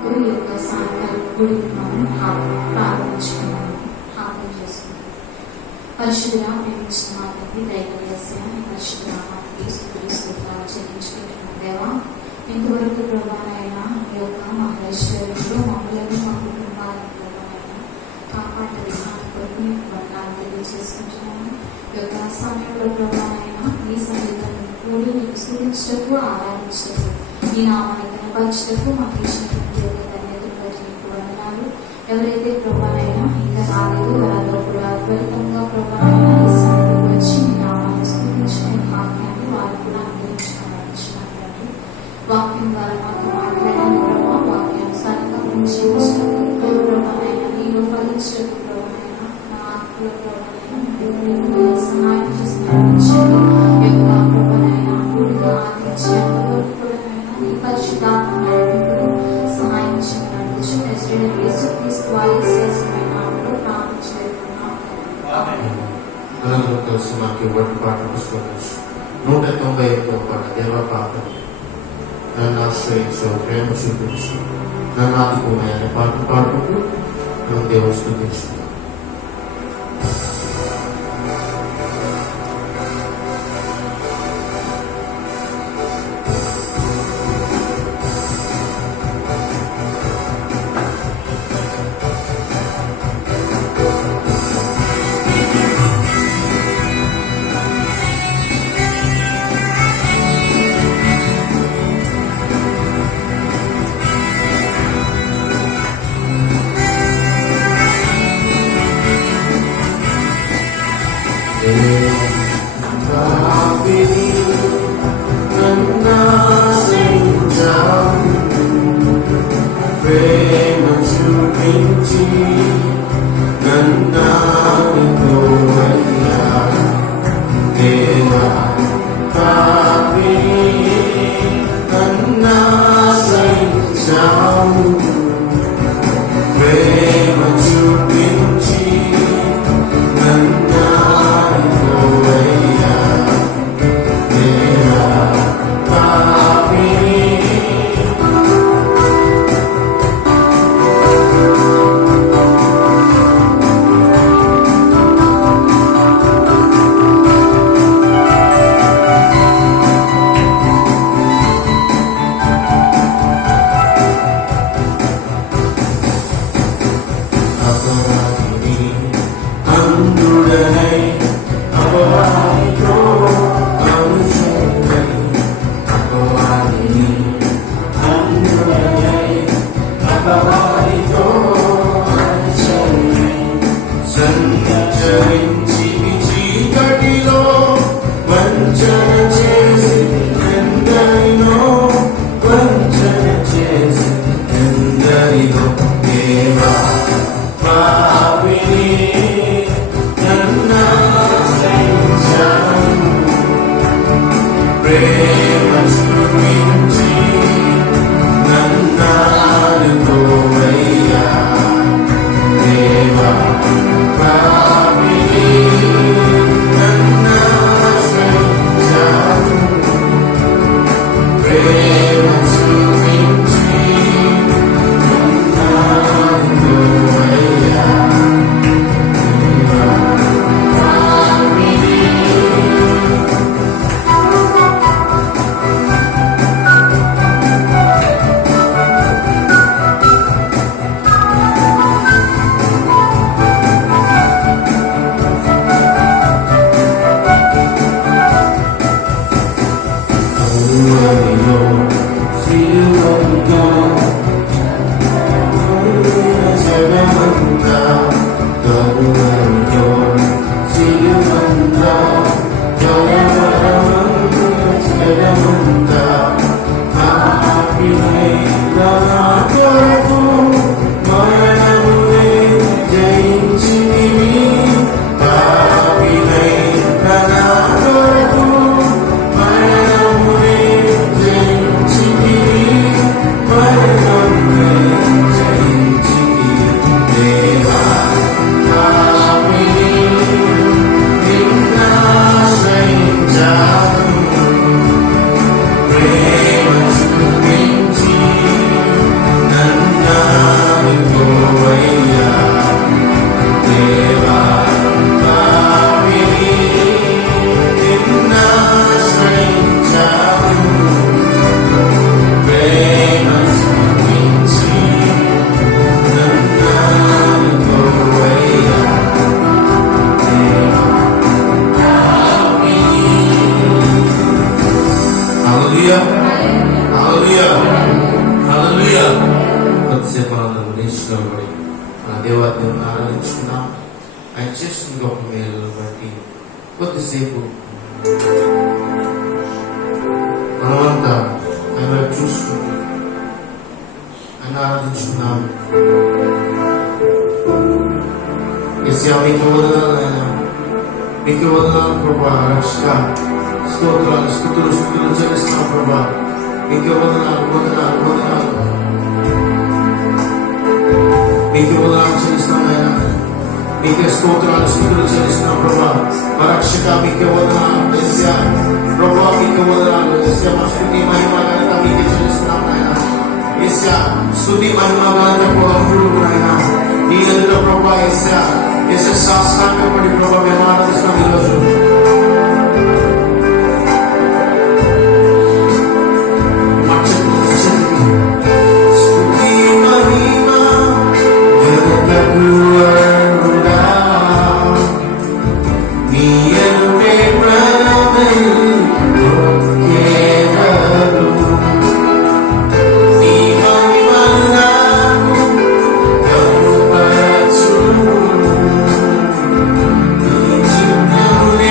కోరుకుంటూ ఈ యొక్క సాయంకాలం కూడి మనం ప్రారంభించుకున్నాము. ప్రార్థన చేసుకున్నాం. పరిశుద్ధుడా ప్రేమించిన మా తండ్రి, దయచేసి పరిశుద్ధ నామానికి స్తుతులు చెల్లించుకుంటున్నాం. దేవా, ఇంతవరకు ప్రభానైనా ఈ యొక్క మహేశ్వరుడు మమ్మల్ని మా కుటుంబాలను ప్రభానైనా కాపాడే విధానం కొరకు వందనాలు తెలియజేసుకుంటున్నాము. ఈ యొక్క సమయంలో ప్రభానైనా ఈ సంగీతాన్ని కూడి నీకు స్తుతించటకు, ఆరాధించటకు, ఈ నామాన్ని కనపరచటకు మాకు ఇచ్చినటువంటి యొక్క ధన్యతను బట్టి నీకు వందనాలు. ఎవరైతే ప్రభానైనా ఇంకా రాలేదు వారిలో కూడా త్వరితంగా ప్రభానైనా ఈ సమయంలో వచ్చి నీ నామాన్ని స్తుతించుకునే భాగ్యాన్ని వారు కూడా అందించుకోవాలని వాక్యం ద్వారా మాకు మాట్లాడాలి ప్రభావ. వాక్యానుసారంగా మేము జీవించటకు ప్రభానైనా నీలో ఫలించటకు ప్రభానైనా నా ఆత్మలో ప్రభానైనా సహాయం చేసి నడిపించండి. యొక్క ప్రభానైనా పూర్తిగా ఆదించేంత వరకు కూడానైనా నీ పరిశుద్ధాత్మ నడిపింపుడు సహాయం చేసి నడిపించండి. యేసుక్రీస్తు వారి శ్రేష్టమైన నామములో ప్రార్థించుకుంటున్నాము. మనందరూ కలిసి మాకు ఇవ్వటి పాట పుస్తకం 191 పాట దేవ పాపం నన్ను ఆశ్రయించు, ప్రేమ చూపించు, నన్ను ఆదుకునే అనే పాట పాడుకుంటూ మనం దేవుని స్తుతించుకుందాం. నిలబడి మన దేవాదేవుని ఆరాధించుకున్నాం. ఆయన చేస్తున్న గొప్ప మేలు బట్టి కొద్దిసేపు మనమంతా ఆయన వైపు చూసుకుంటూ ఆయన ఆరాధించుకున్నాం. ఏసయ్యా మీకు వందనాలు నాయనా, మీకు వందనాలు ప్రభా. రక్షక స్తోత్రాలు స్తుతులు చెల్లిస్తున్నాం ప్రభా. మీకు వందనాలు మీకు వందనాలు చెల్లిస్తున్నాం నాయనా. మీకే స్తోత్రాలు స్తుతులు చెల్లిస్తున్నాం ప్రభా. మా రక్షక మీకే వందనాలు ఏసయ్యా ప్రభా. మీకే వందనాలు ఏసయ్యా. మా స్తుతి మహిమ ఘనత మీకే చెల్లిస్తున్నాం నాయనా. ఏసయ్యా స్తుతి మహిమ ఘనత ప్రభువు నాయనా నీ ఎదుట ప్రభా. ఏసయ్యా సాష్టాంగపడి ప్రభా మేము ఆరాధిస్తున్నాం ఈరోజు. Thank you.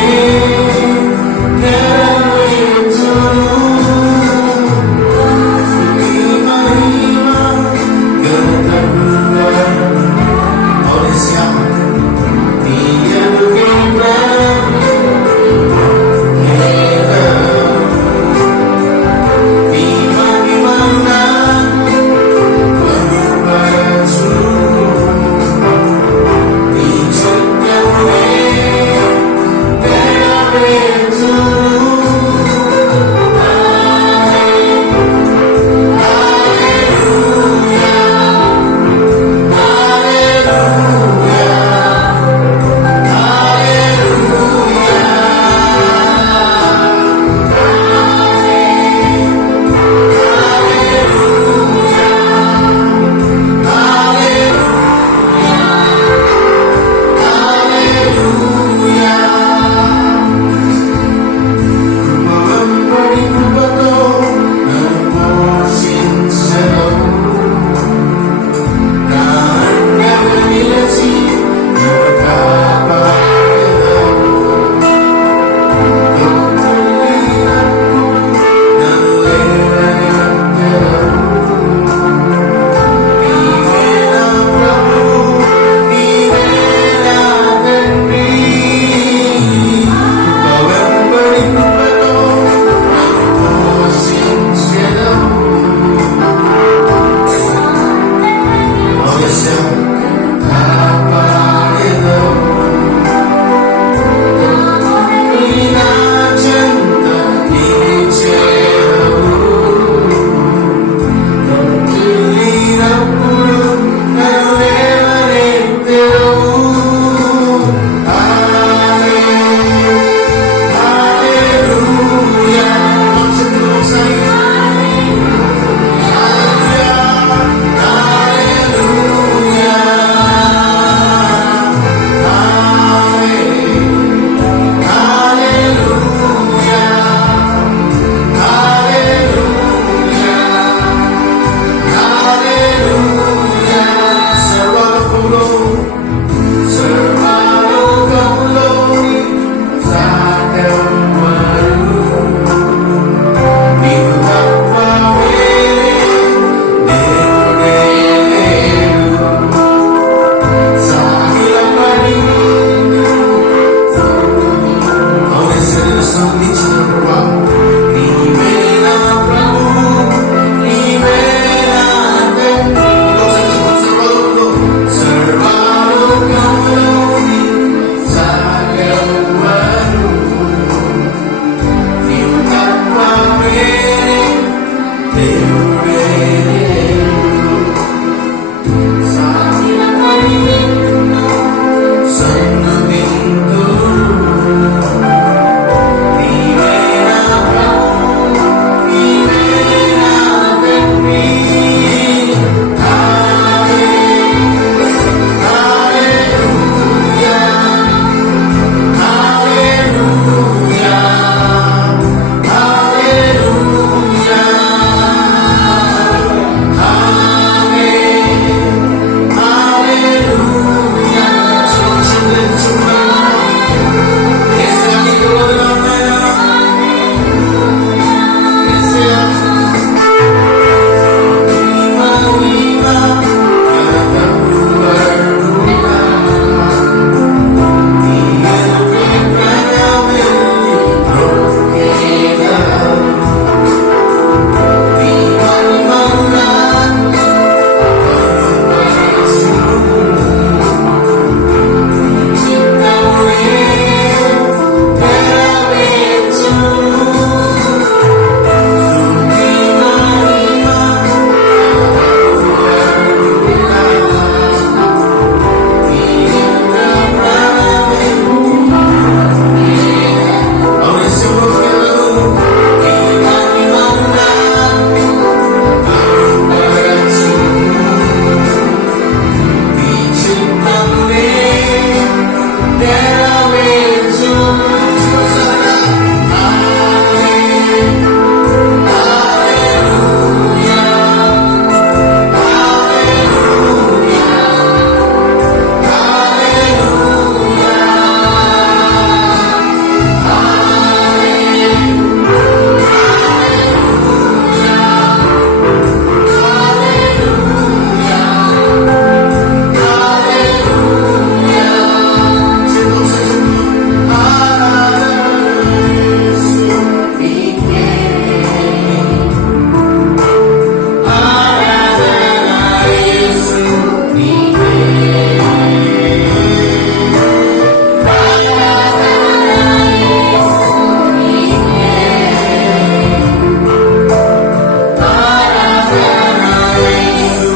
యేసు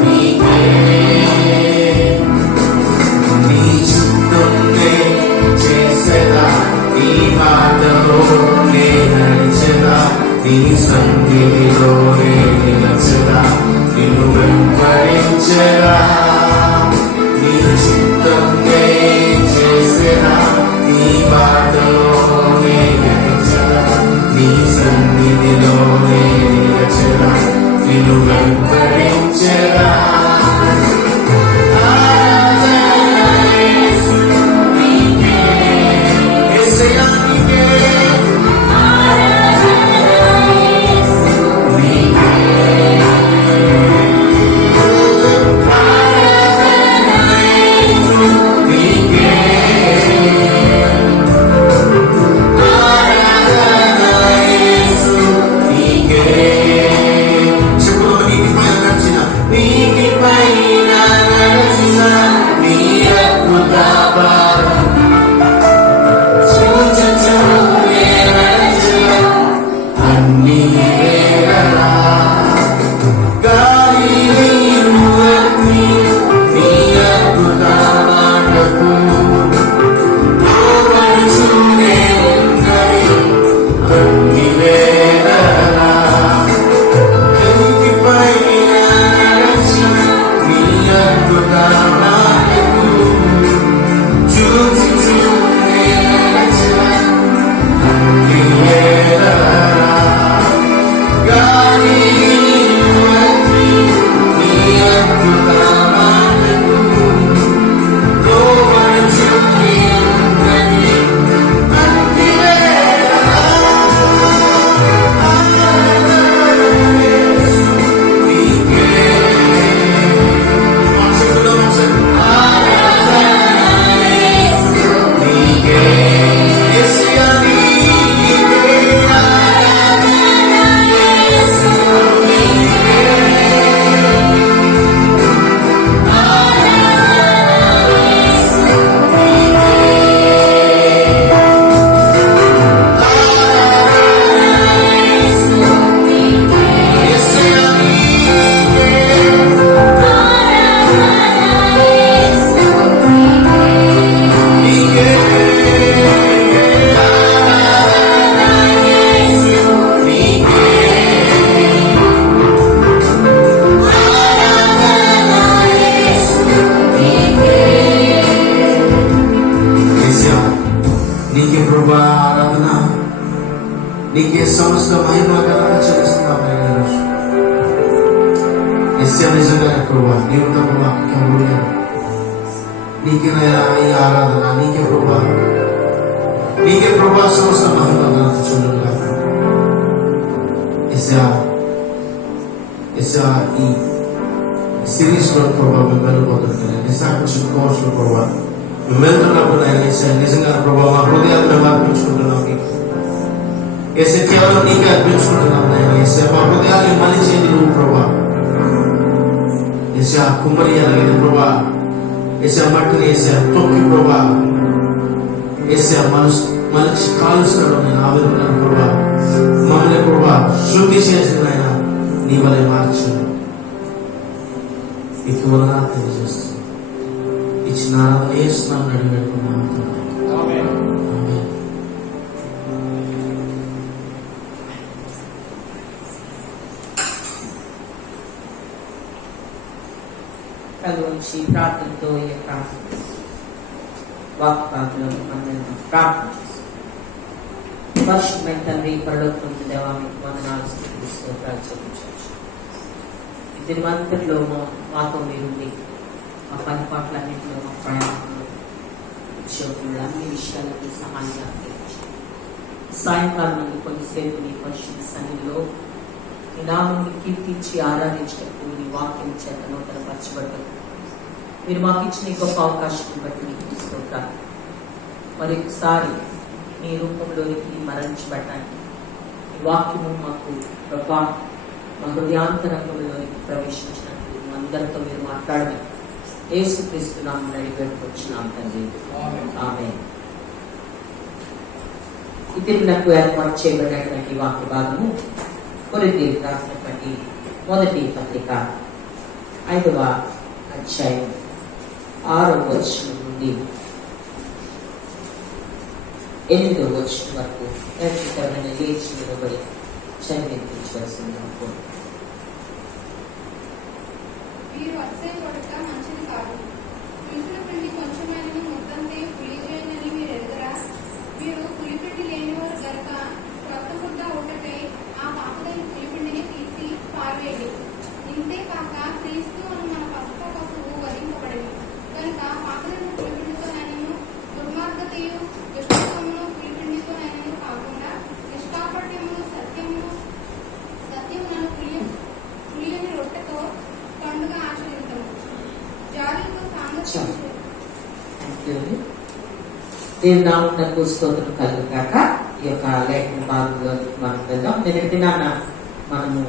నీకే నీ చిత్తంనే చేసేదా నీ మాటలోనే నడిచెదా నీ సన్నిధిలోనే నిలచెదా నిన్ను వెంబడించెదా నీ చిత్తంనే చేసేదా నీ మాటలోనే నడిచెదా నీ సన్నిధిలోనే నిలచెదా నిన్ను వెంబడించెదా నీకే సమస్త మహిమ ఘనత చెల్లిస్తున్నాం ఈరోజు. నిజంగా ప్రభా నీవు తప్ప వాక్యం నీకే ఈ ఆరాధన నీకే ప్రభా సమస్త మహిమ ఘనత చెల్లుగా ఈ సిరీస్ లో ప్రభావ మేము వెళ్ళిపోతుంటారు డిసాక్షన్ కోర్స్ లో ప్రభావ మేము వెళ్తున్నప్పుడు నిజంగా ప్రభావ మా హృదయాలు మేము అర్పించుకుంటున్నాం ఏసే కేవలం నీకే అర్పించుకుంటున్నాం ఏసే మా హృదయాన్ని మలిచేది నువ్వు ప్రభా ఏసే ఆ కుమ్మరి అలాగే ప్రభా ఏసే మట్టిని ఏసే తొక్కి ప్రభా ఏసే మలిచి కాలుస్తాడు నేను ఆవిరున్నాను ప్రభా మమ్మల్ని ప్రభా శుద్ధి చేసిన ఆయన నీ వలె మార్చు ఎక్కువ తెలియజేస్తుంది ఇచ్చిన ఏస్తున్నాను అడిగేట్టుకున్నాను. కలిసి ప్రార్థనతో వాక్పాత్రలను ప్రార్థన చేస్తాం. పరిశుద్ధమైన తండ్రి పరలోకం దేవా మీకు వందనాలు స్తోత్రాలు చెల్లించవచ్చు. ఇది మంతట్లో మాతో మీరుండి మా పని పాటలన్నింటిలో మా ప్రయాణంలో ఉద్యోగులు అన్ని విషయాలకి సహాయంగా సాయంకాలం నుండి కొద్దిసేపు నీ పరిశుద్ధ సన్నిధిలో నీ నామని కీర్తించి ఆరాధించటప్పుడు నీ వాక్యం చేత నూతన పరచబడ్డకు మీరు మాకు ఇచ్చిన గొప్ప అవకాశం బట్టి నీకు స్తోత్రాలు. మరొకసారి నీ రూపంలోనికి మరణించబడ్డానికి ఈ వాక్యము మాకు ప్రభా మా హృదయాంతరంగంలోనికి ప్రవేశించినట్టు అందరితో మీరు మాట్లాడమే యేసుక్రీస్తు నామమున అడిగిపెట్టుకొచ్చినాం తండ్రి. ఆమేన్. ఇతరులకు ఏర్పాటు చేయబడినటువంటి వాక్య భాగము కొరింథీయులకు రాసినటువంటి మొదటి పత్రిక 5వ అధ్యాయం 6వ వచనం నుండి 8వ వచనం వరకు ఎవరైనా లేచి నిలబడి చదివించవలసింది అనుకోండి. మీరు అతిశయపడక మంచిది కాదు. పులిసిన పిండి కొంచెమైనను ముద్దంతే పులియలేనని మీరు ఎరుగరా? మీరు పులిపిండి లేనివారు గనుక క్రొత్త ముద్ద ఒకటే ఆ పాతదైన పులిపిండిని తీసి పారవేయండి. ఇంతే కాక క్రీస్తు అని మన పసుపు పశువు వధింపబడింది కనుక పాతదైన పులిపిండితోనైనను దుర్మార్గతయు దుష్టత్వమును పులిపిండితోనైనను కాకుండా నిష్కాపట్యమును సత్యములను పులియని రొట్టెతో పండుగ ఆచరించము. జాలితో సాంగత్యం దేవుని నామమునకు స్తోత్రం కలుగుగాక. ఈ యొక్క లేఖన భాగంలో మనం వెళ్దాం. నిన్నటి దినాన మనము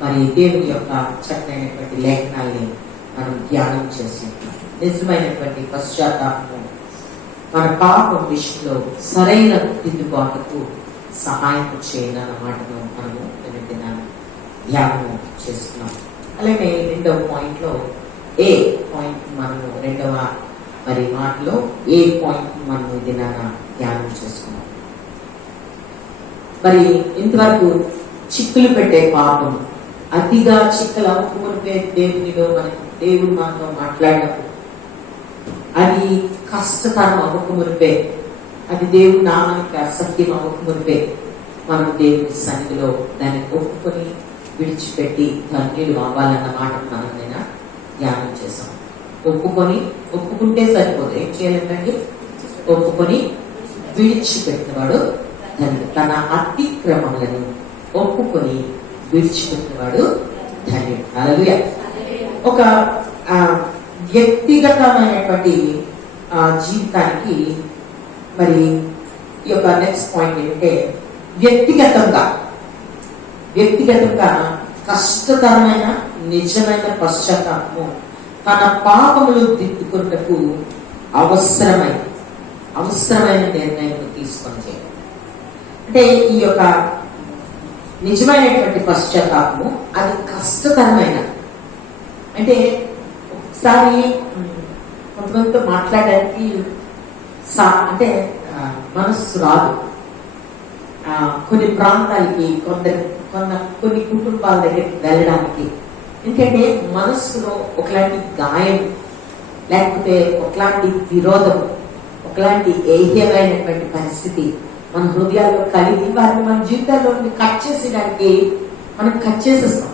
మరి దేవుని యొక్క చక్కనైనటువంటి లేఖనాల్ని మనం ధ్యానం చేసి నిజమైనటువంటి పశ్చాత్తాపము మన పాపం విషయంలో సరైన దిద్దుబాటుకు సహాయం చేయనన్న మాటను మనము నిన్నటి దినాన ధ్యానం చేసుకున్నాం. అలాగే రెండవ పాయింట్ లో ఏ పాయింట్ మనము రెండవ మరి మాటలో ఏ పాయింట్ మనము దినాన ధ్యానం చేసుకున్నాం. మరి ఇంతవరకు చిక్కులు పెట్టే పాపం, అతిగా చిక్కలు అవ్వకమునిపే దేవునిలో మనకి దేవుడు మనతో మాట్లాడినప్పుడు అది కష్టతరం అవ్వకమునిపే, అది దేవుడి నామానికి అసత్యం అవ్వకమునిపే మనం దేవుని సన్నిధిలో దాన్ని ఒప్పుకొని విడిచిపెట్టి ధన్యులు అవ్వాలన్న మాట మనం నేను ధ్యానం చేశాం. ఒప్పుకుంటే సరిపోదు, ఏం చేయాలంటే ఒప్పుకొని విడిచిపెట్టినవాడు ధన్యుడు. తన అతిక్రమములను ఒప్పుకొని విడిచిపెట్టినవాడు ధన్యుడు. హల్లెలూయా. ఒక వ్యక్తిగతమైనటువంటి జీవితానికి మరి ఈ యొక్క నెక్స్ట్ పాయింట్ ఏంటంటే వ్యక్తిగతంగా కష్టతరమైన నిజమైన పశ్చాత్తాపము తన పాపములు దిద్దుకున్నకు అవసరమైన నిర్ణయం తీసుకొని చేయాలి. అంటే ఈ యొక్క నిజమైనటువంటి పశ్చాత్తాపము అది కష్టతరమైన, అంటే ఒకసారి కొంతమందితో మాట్లాడడానికి అంటే మనస్సు రాదు. కొన్ని ప్రాంతాలకి కొన్ని కుటుంబాల దగ్గరికి వెళ్ళడానికి, ఎందుకంటే మనస్సులో ఒకలాంటి గాయం, లేకపోతే ఒకలాంటి విరోధం, ఒకలాంటి ఏహ్యమైనటువంటి పరిస్థితి మన హృదయాల్లో కలిగి వారిని మన జీవితాల్లో కట్ చేసేదానికి మనం కట్ చేసేస్తాం.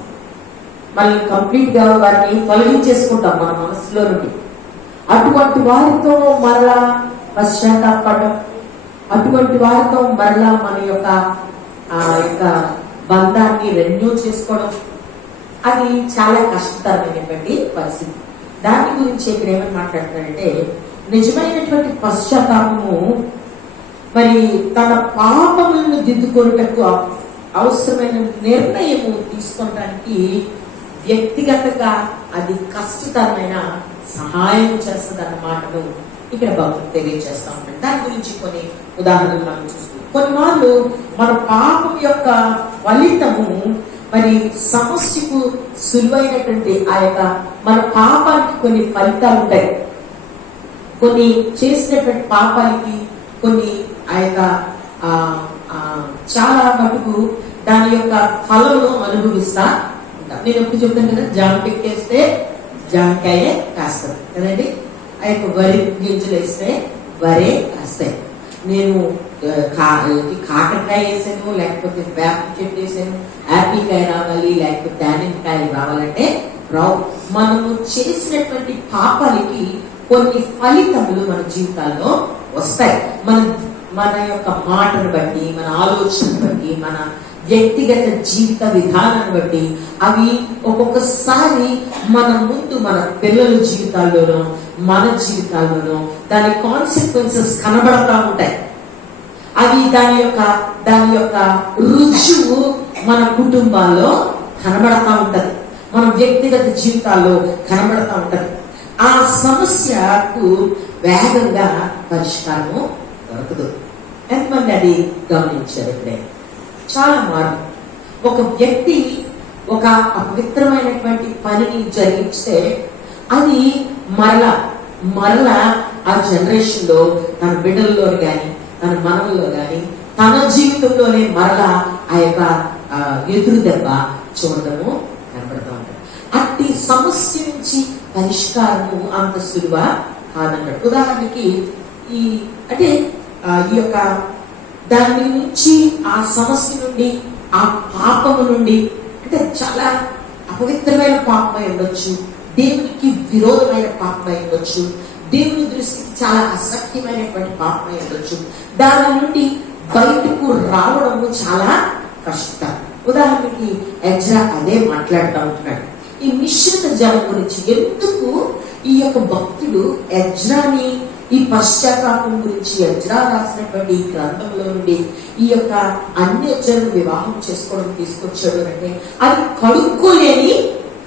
మళ్ళీ కంప్లీట్ గా వారిని తొలగించేసుకుంటాం మన మనసులో నుండి. అటువంటి వారితో మరలా పశ్చాత్తాపడడం, అటువంటి వారితో మరలా మన యొక్క బంధాన్ని రెన్యూ చేసుకోవడం, అది చాలా కష్టతరమైనటువంటి పరిస్థితి. దాని గురించి ఇక్కడ ఏమని మాట్లాడుతున్నారంటే, నిజమైనటువంటి పశ్చాత్తాపము మరి తన పాపములను దిద్దుకొనుటకు అవసరమైన నిర్ణయము తీసుకోవడానికి వ్యక్తిగతంగా అది కష్టతరమైన సహాయం చేస్తుంది అన్న మాటను ఇక్కడ భక్తులు తెలియజేస్తా ఉంటారు. దాని గురించి కొన్ని ఉదాహరణలు మనం చూస్తున్నాం. కొన్నిసార్లు మన పాపం యొక్క ఫలితము మరి సమస్యకు సులువైనటువంటి ఆ యొక్క మన పాపానికి కొన్ని ఫలితాలు ఉంటాయి. కొన్ని చేసినటువంటి పాపానికి కొన్ని ఆ యొక్క చాలా మటుకు దాని యొక్క ఫలంలో అనుభవిస్తా ఉంటాం. నేను ఎప్పుడు చెప్తాను కదా, జామ పెట్టేస్తే జామకాయే కాస్తుంది కదండి. ఆ యొక్క వరి గింజలు వేస్తే వరే కాస్తాయి. నేను కాకరకాయ వేసాను, లేకపోతే వేప చెట్టు వేసాను, యాపిల్ కాయ రావాలి, లేకపోతే దానిమ్మకాయలు రావాలంటే రావు. మనము చేసినటువంటి పాపాలకి కొన్ని ఫలితములు మన జీవితాల్లో వస్తాయి. మన యొక్క మాటను బట్టి, మన ఆలోచనను బట్టి, మన వ్యక్తిగత జీవిత విధానాన్ని బట్టి అవి ఒక్కొక్కసారి మన ముందు మన పిల్లల జీవితాల్లోనూ మన జీవితాల్లోనూ దాని కాన్సిక్వెన్సెస్ కనబడతా ఉంటాయి. అవి దాని యొక్క రుజువు మన కుటుంబాల్లో కనబడతా ఉంటది, మన వ్యక్తిగత జీవితాల్లో కనబడతా ఉంటది. ఆ సమస్యకు వేగంగా పరిష్కారము దొరకదు. ఎంతమంది అది గమనించారు? ఇప్పుడే చాలా మార్పు. ఒక వ్యక్తి ఒక అపవిత్రమైనటువంటి పనిని జరిగిస్తే అది మరలా ఆ జనరేషన్ లో తన బిడ్డల్లో కానీ తన మనవుల్లో కానీ తన జీవితంలోనే మరలా ఆ యొక్క ఎదురు దెబ్బ చూడటము కనబడతా ఉంటాడు. అట్టి సమస్య నుంచి పరిష్కారము అంత సులువ కాదన్నాడు. ఉదాహరణకి ఈ యొక్క దాని నుంచి ఆ సమస్య నుండి ఆ పాపము నుండి అంటే చాలా అపవిత్రమైన పాపమై ఉండొచ్చు, దేవునికి విరోధమైన పాపమై ఉండొచ్చు, దేవుని దృష్టికి చాలా అసఖ్యమైనటువంటి పాపమై ఉండొచ్చు. దాని నుండి బయటకు రావడము చాలా కష్టం. ఉదాహరణకి ఎజ్రా అదే మాట్లాడుతూ ఉంటున్నాడు. ఈ మిశ్రిత జనం గురించి ఎందుకు ఈ యొక్క భక్తుడు ఎజ్రాని ఈ పశ్చాత్తాపం గురించి ఎజ్రా రాసినటువంటి ఈ గ్రంథంలో నుండి ఈ యొక్క అన్యజనులు వివాహం చేసుకోవడం తీసుకొచ్చాడు అంటే అది కడుక్కోలేని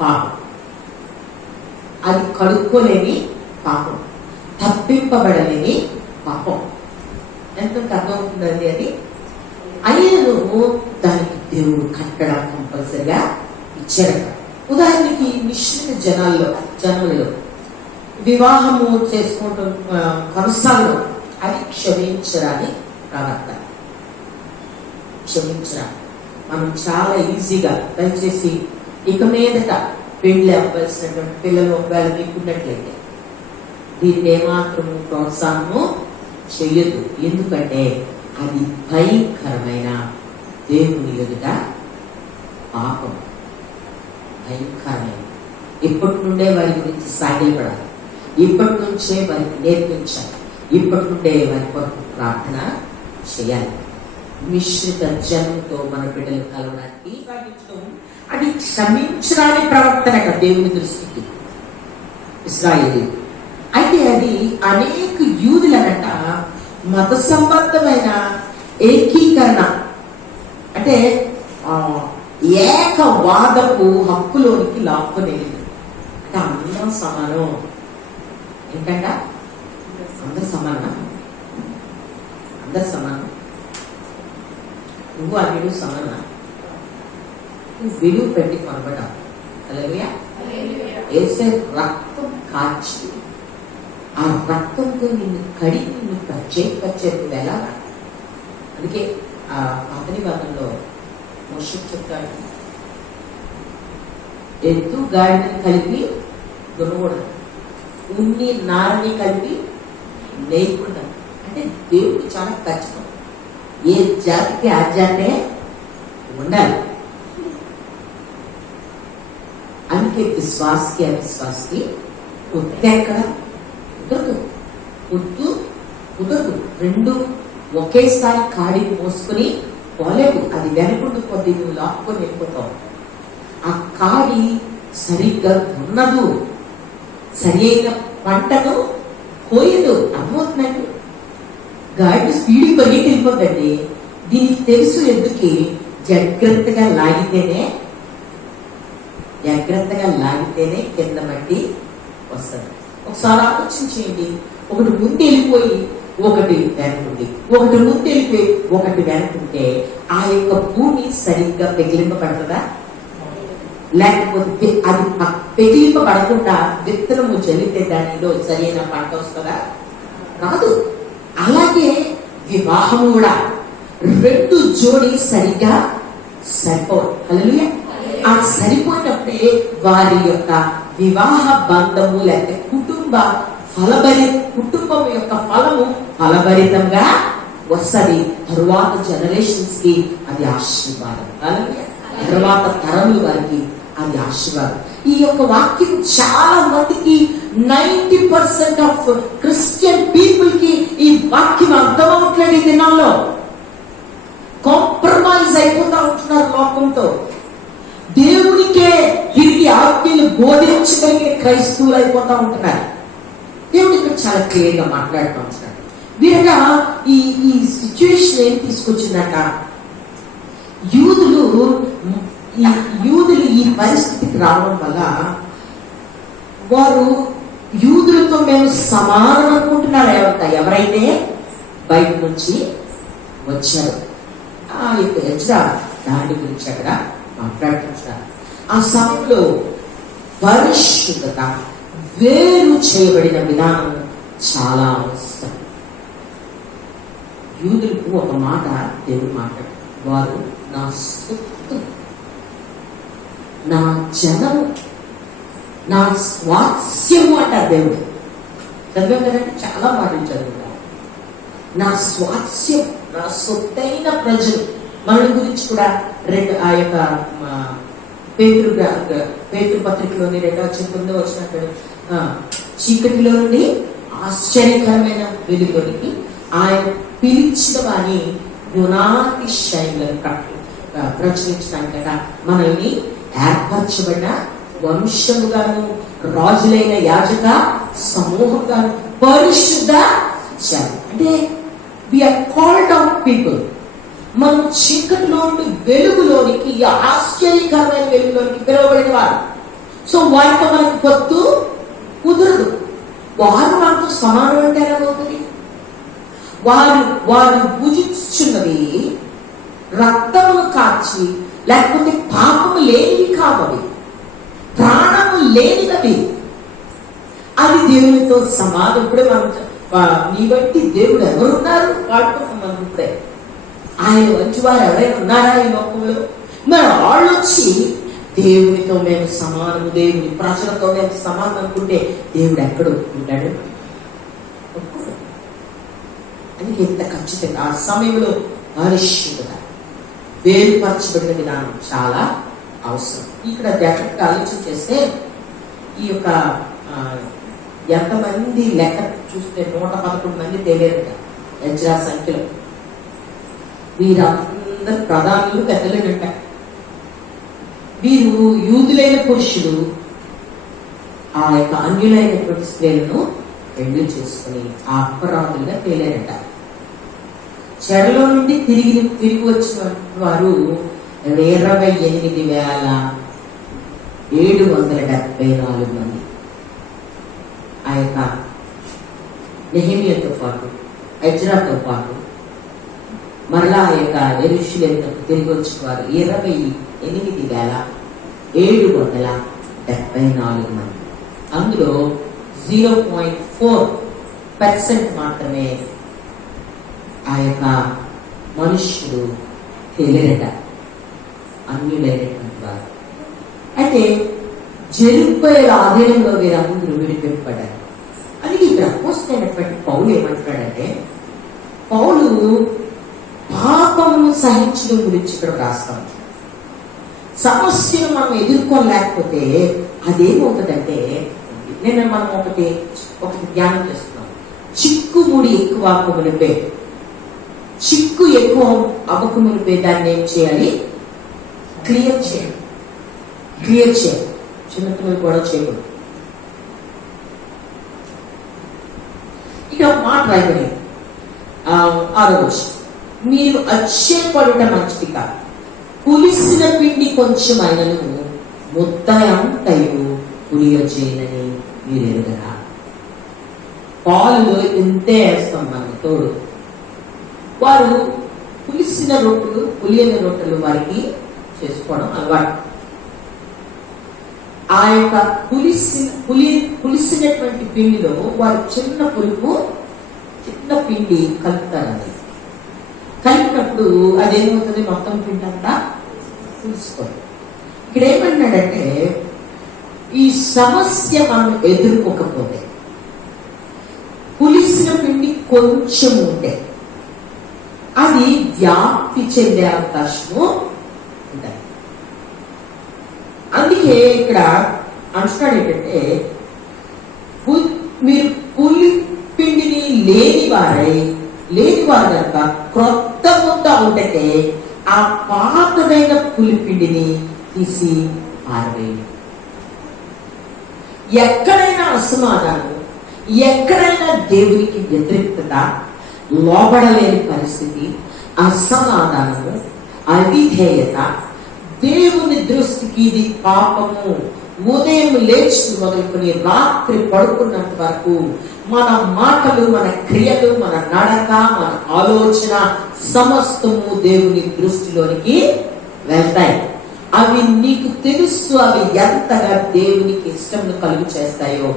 పాపం. అది కడుక్కోలేని పాపం, తప్పింపబడలేని పాపం. ఎంత అర్థమవుతుందండి అది? అయినను దానికి దేవుడు కట్టడం కంపల్సరిగా ఇచ్చారట. ఉదాహరణకి మిశ్రిత జనములలో వివాహము చేసుకోవటం కొనసాగడం అది క్షమించరాని ప్రవర్తన. క్షమించరాని మనం చాలా ఈజీగా దయచేసి ఇక మీదట పెళ్లి అవ్వాల్సినటువంటి పిల్లలు ఒకవేళ మీకున్నట్లయితే దీన్ని ఏమాత్రము ప్రోత్సాహము చెయ్యదు. ఎందుకంటే అది భయంకరమైన దేవుని ఎదుట పాపం, భయంకరమైన. ఇప్పటి నుండే వారి గురించి సాగిలపడాలి, ఇప్పటి నుంచే వారికి నేర్పించాలి, ఇప్పటి నుండే వారి కొరకు ప్రార్థన చేయాలి. మిశ్రిత జనంతో మన బిడ్డలు కలవడానికి అది క్షమించరాని ప్రవర్తన దేవుని దృష్టికి ఇశ్రాయేలు. అయితే అది అనేక యూదులనట మత సంబంధమైన ఏకీకరణ అంటే ఏకవాదపు హక్కులోనికి లాక్కునేది. అంటే అందరం సమానం. ఏంటంట? అందరు సమానం, అందరు సమానం. నువ్వు అన్నిడు సమాన, నువ్వు విలువ పెట్టి కొనబడ్డావు. హల్లెలూయా. యేసు రక్తం కాచి ఆ రక్తంతో నిన్ను కడిగి నిన్ను ప్రత్యేకపరిచేది ఎలా? అందుకే ఆ పాత నిబంధనలో మోషే చెప్తాడు, ఎద్దు గాడిని కలిపి దున్నకూడదు, ఉన్ని నారని కలిపి నేయకుండా. అంటే దేవుడికి చాలా ఖచ్చితం, ఏ జాతికి ఆ జాతే ఉండాలి. అందుకే విశ్వాసకి అవిశ్వాసకి ఎక్కడ కుదరదు. రెండు ఒకేసారి కాడిని మోసుకొని పోలేవు. అది వెనకుండు కొద్ది నువ్వు లాక్కొని వెళ్ళిపోతావు. ఆ కాడి సరిగ్గా ఉన్నదు, సరి అయిన పంటను కోయదు. అర్థమవుతుందండి? గాడి స్పీడ్ పరిగెట్టి వెళ్ళిపోద్దండి. దీనికి తెలుసు ఎందుకు? జాగ్రత్తగా లాగితేనే కింద మట్టి వస్తుంది. ఒకసారి ఆలోచన చేయండి. ఒకటి ముందు వెళ్ళిపోయి ఒకటి వెనకుంది, ఒకటి ముందు వెళ్ళిపోయి ఒకటి వెనకుంటే ఆ యొక్క భూమి సరిగ్గా పెగిలింపబడుతుందా? లేకపోతే అది పెగిలింపబడకుండా విత్తనము చల్లితే దానిలో సరైన పంట వస్తుందా? రాదు. అలాగే వివాహము కూడా రెండు జోడి సరిగ్గా సరిపోదు. హల్లెలూయా. ఆ సరిపోయినప్పుడే వారి యొక్క వివాహ బంధము లేకపోతే కుటుంబం యొక్క ఫలము ఫలభరితంగా వస్తుంది. తరువాత జనరేషన్స్ కి అది ఆశీర్వాదం. తరువాత తరముల వారికి అది ఆశీర్వాదం. ఈ యొక్క వాక్యం చాలా మందికి 90% ఆఫ్ క్రిస్టియన్ పీపుల్ కి ఈ వాక్యం అర్థం అవట్లేదు. ఈ దినాల్లో కాంప్రమైజ్ అయిపోతా ఉంటున్నారు లోకంతో. దేవునికే తిరిగి ఆజ్ఞలు బోధించగలిగే క్రైస్తవులు అయిపోతా ఉంటున్నారు. దేవుడు ఇక్కడ చాలా క్లియర్ గా మాట్లాడుతూ ఉంటున్నాడు. వీరగా ఈ సిచ్యువేషన్ ఏం తీసుకొచ్చిందట? యూదులు ఈ పరిస్థితికి రావడం వల్ల వారు యూదులతో మేము సమానం అనుకుంటున్నారు. ఎవరైతే బయట నుంచి వచ్చారు. ఆ యొక్క ఎజ్రా దాని గురించి అక్కడ మాట్లాడుతున్నారు. ఆ సమయంలో పరిశుద్ధత వేరు చేయబడిన విధానం చాలా అవసరం. యూదులకు ఒక మాట దేవుడు మాట్లాడు, వారు నా సొత్తు, నా జనం, నా స్వాస్యము అంటారు దేవుడు. చదివాం కదంటే చాలా మాటలు చదువుతారు. నా స్వాస్యం, నా సొత్తైన ప్రజలు. మన గురించి కూడా ఆ యొక్క పేతురు పత్రికలోని 2వ అధ్యాయంలో వచ్చినట్టు చీకటిలో నుండి ఆశ్చర్యకరమైన వెలుగులోనికి ఆయన పిలిచిన వాని గుణాతిశయములను ప్రచురించడానికట మనల్ని ఏర్పరచబడిన వంశముగాను, రాజులైన యాజక సమూహంగాను, పరిశుద్ధ జనం. అంటే వీఆర్ కాల్డ్ అవుట్ పీపుల్. మనం చీకటిలో నుండి వెలుగులోనికి, ఆశ్చర్యకరమైన వెలుగులోనికి పిలువబడిన వారు. సో వారితో మనకు పొత్తు కుదరదు. వారు మనకు సమానం అంటే ఎలాగవుతుంది? వారు భుజించున్నది రక్తమును కార్చి, లేకపోతే పాపము లేనివి కావవి, ప్రాణము లేనివి. అది దేవునితో సమానం. ఇప్పుడే మనం నీ బట్టి దేవుడు ఎవరున్నారు వాడుకుంటాం మనం. ఇప్పుడే ఆయన వంటి వారు ఎవరైనా ఉన్నారా ఈ లోకంలో? మరి వాళ్ళు వచ్చి దేవునితో మేము సమానము, దేవుని ప్రజలతో మేము సమానం అనుకుంటే దేవుడు ఎక్కడ ఒప్పుకుంటాడు? అందుకే ఇంత ఖచ్చితంగా ఆ సమయంలో పరిశుద్ధత వేరుపరచబడిన విధానం చాలా అవసరం. ఇక్కడ జాగ్రత్తగా ఆలోచన చేస్తే ఈ యొక్క ఎంతమంది లెక్క చూస్తే 111 మంది తేలేరట ఎజ్రా సంఖ్యలో. వీరందరూ ప్రధానులు, పెద్దలేనంట. వీరు యూదులైన పురుషులు ఆ యొక్క అన్యులైనటువంటి స్త్రీలను పెళ్లి చేసుకుని ఆ అపరాధులుగా తేలేరట. చెరలో నుండి తిరిగి వచ్చిన వారు 28,774 మంది. ఆ యొక్క నెహెమియాతో పాటు, ఎజ్రాతో పాటు మరలా ఆ యొక్క యెరూషలేముకు తిరిగి వచ్చిన వారు 28,774 మంది. అందులో 0.4% మాత్రమే ఆ యొక్క మనుష్యులు తెలియట, అన్యులైనటువంటి వారు. అయితే జెరుబ్బయలు ఆధీనంలో వీరందరూ విడిపెట్టబడ్డారు. అది ఇక్కడ అపోస్తలుడైనటువంటి పౌలు ఏమంటాడంటే, పౌలు పాపమును సహించడం గురించి ఇక్కడ రాస్తాం. సమస్యను మనం ఎదుర్కోలేకపోతే అదేమవుతుందంటే, నేను మనం ఒకటి ధ్యానం చేస్తున్నాం. చిక్కుముడి ఎక్కువ అవ్వకమునిపే, చిక్కు ఎక్కువ అవ్వకమునిపే దాన్ని ఏం చేయాలి? క్లియర్ చేయాలి. చిన్నపిల్లలు కూడా చేయకూడదు. ఇక మాట రాయబడి 6వ వచనం, మీరు అచ్చయపడుట మంచిది కాదు, పులిసిన పిండి కొంచెం అయినను ముద్ద అంతయు పులియచేయనని మీరు ఎరుగరా. పాలులో ఇంతే వేస్తాం మనం తోడు. వారు పులిసిన రొట్టెలు, పులియని రొట్టెలు వారికి చేసుకోవడం అలవాటు. ఆ యొక్క పులిసినటువంటి పిండిలో వారు చిన్న పులుపు, చిన్న పిండి కలుపుతారండి. కలిపినప్పుడు అదేమవుతుంది? మొత్తం పిండి అంతా పులుసుకోండి. ఇక్కడ ఏమన్నాడంటే, ఈ సమస్య మనం ఎదుర్కోకపోతే, పులిసిన పిండి కొంచెం ఉంటే అది వ్యాప్తి చెందే అవకాశము ఉంటుంది. అందుకే ఇక్కడ అంటున్నాడు ఏంటంటే, మీరు పులి పిండిని లేని వారు కనుక క్రొత్త ముద్ద ఉంటే ఆ పాతదైన పులి పిండిని తీసి పారవేయండి. ఎక్కడైనా అసమాధానం, ఎక్కడైనా దేవునికి వ్యతిరేకత, లోబడలేని పరిస్థితి, అసమాధానము, అవిధేయత, దేవుని దృష్టికి ఇది పాపము. ఉదయం లేచి మొదలుకొని రాత్రి పడుకున్నంత వరకు మన మాటలు, మన క్రియలు, మన నడక, మన ఆలోచన సమస్తము దేవుని దృష్టిలోనికి వెళ్తాయి. అవి నీకు తెలుసు, అవి ఎంతగా దేవునికి ఇష్టంను కలుగు చేస్తాయో,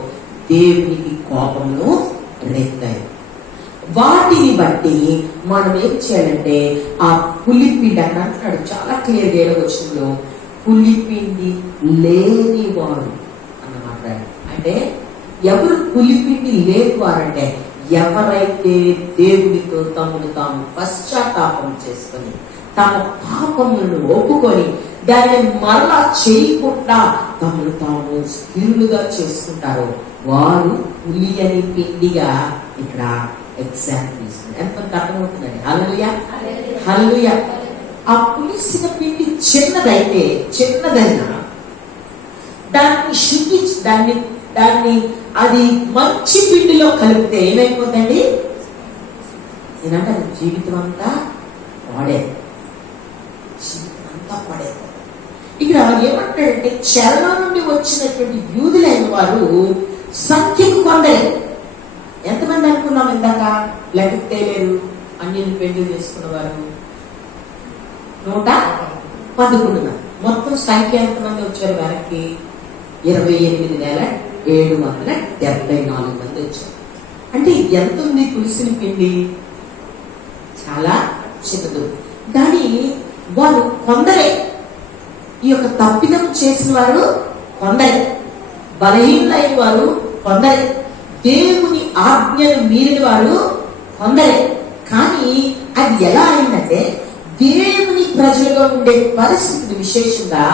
దేవునికి కోపంను రేపుతాయి. వాటిని బట్టి మనం ఏం చేయాలంటే ఆ పులిపిండి అక్కడ అంటున్నాడు చాలా క్లియర్ గా వచ్చిందో, పులిపిండి లేనివారు అన్నమాట. అంటే ఎవరు పులిపిండి లేనివారంటే ఎవరైతే దేవునితో తమను తాము పశ్చాత్తాపం చేసుకొని తమ పాపములను ఒప్పుకొని దాన్ని మరలా చేయకుండా తమను తాము స్థిరులుగా చేసుకుంటారో వారు పులి అని పిండిగా ఇక్కడ ఎగ్జాంపుల్ ఇస్తుంది. ఎంతమంది అర్థమవుతుందండి? హల్లెలూయా, హల్లెలూయా. ఆ పులిసిన పిండి చిన్నదైనా దాన్ని శుద్ధించి దాన్ని అది మంచి పిండిలో కలిపితే ఏమైపోతుందండి? నేనంటే జీవితం అంతా వాడే, జీవితం అంతా వాడే. ఇక్కడ ఏమంటాడంటే చెరలో నుండి వచ్చినటువంటి యూదులైన వారు సంఖ్యకు కొందరే. ఎంతమంది అనుకున్నాం ఇందాక? లెక్క తేలేరు. అన్యులు పెళ్లి చేసుకున్నవారు 111. మొత్తం సంఖ్య ఎంతమంది వచ్చారు వెనక్కి? 28,774 మంది వచ్చారు. అంటే ఎంత ఉంది పులిసిన పిండి? చాలా చిన్నదు. కానీ వారు కొందరే, ఈ యొక్క తప్పిదం చేసిన వారు కొందరే, బలహీనైన వారు కొందరే, దేవుని ఆజ్ఞను మీరిన వారు కొందరే. కానీ అది ఎలా అయిందంటే దేవుని ప్రజలుగా ఉండే పరిస్థితిని విశేషంగా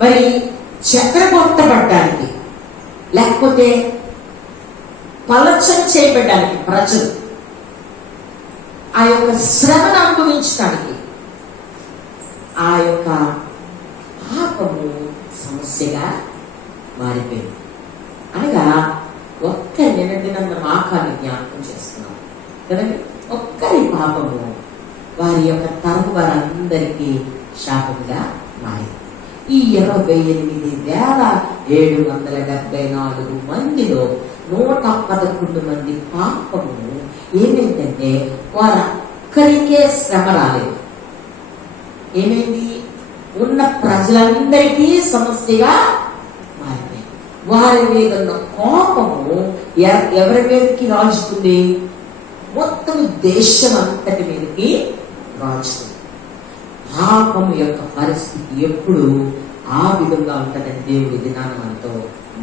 మరి చెదరగొట్టబడ్డానికి లేకపోతే పలచన చేయబడ్డానికి ప్రజలు ఆ యొక్క శ్రమను అనుభవించడానికి ఆ యొక్క పాపము సమస్యగా మారిపోయింది. అనగా ఒక్క నిన్నదినంద ఆకాన్ని జ్ఞాపకం చేస్తున్నాం కదండి. ఒక్కరి పాపము వారి యొక్క తరము వారందరికీ శాపంగా మారింది. ఈ 28,774 మందిలో 111 మంది పాపము ఏమైందంటే వారొక్కరికే శ్రమ రాలేదు. ఏమైంది? ఉన్న ప్రజలందరికీ సమస్యగా మారిపోయింది. వారి మీద ఉన్న కోపము ఎవరి మీదకి రాజుకుంది? మొత్తం దేశం అంతటి మీదకి రాజుకుంది. పాపము యొక్క పరిస్థితి ఎప్పుడు ఆ విధంగా ఉంటుందని దేవుడి దినాన మనతో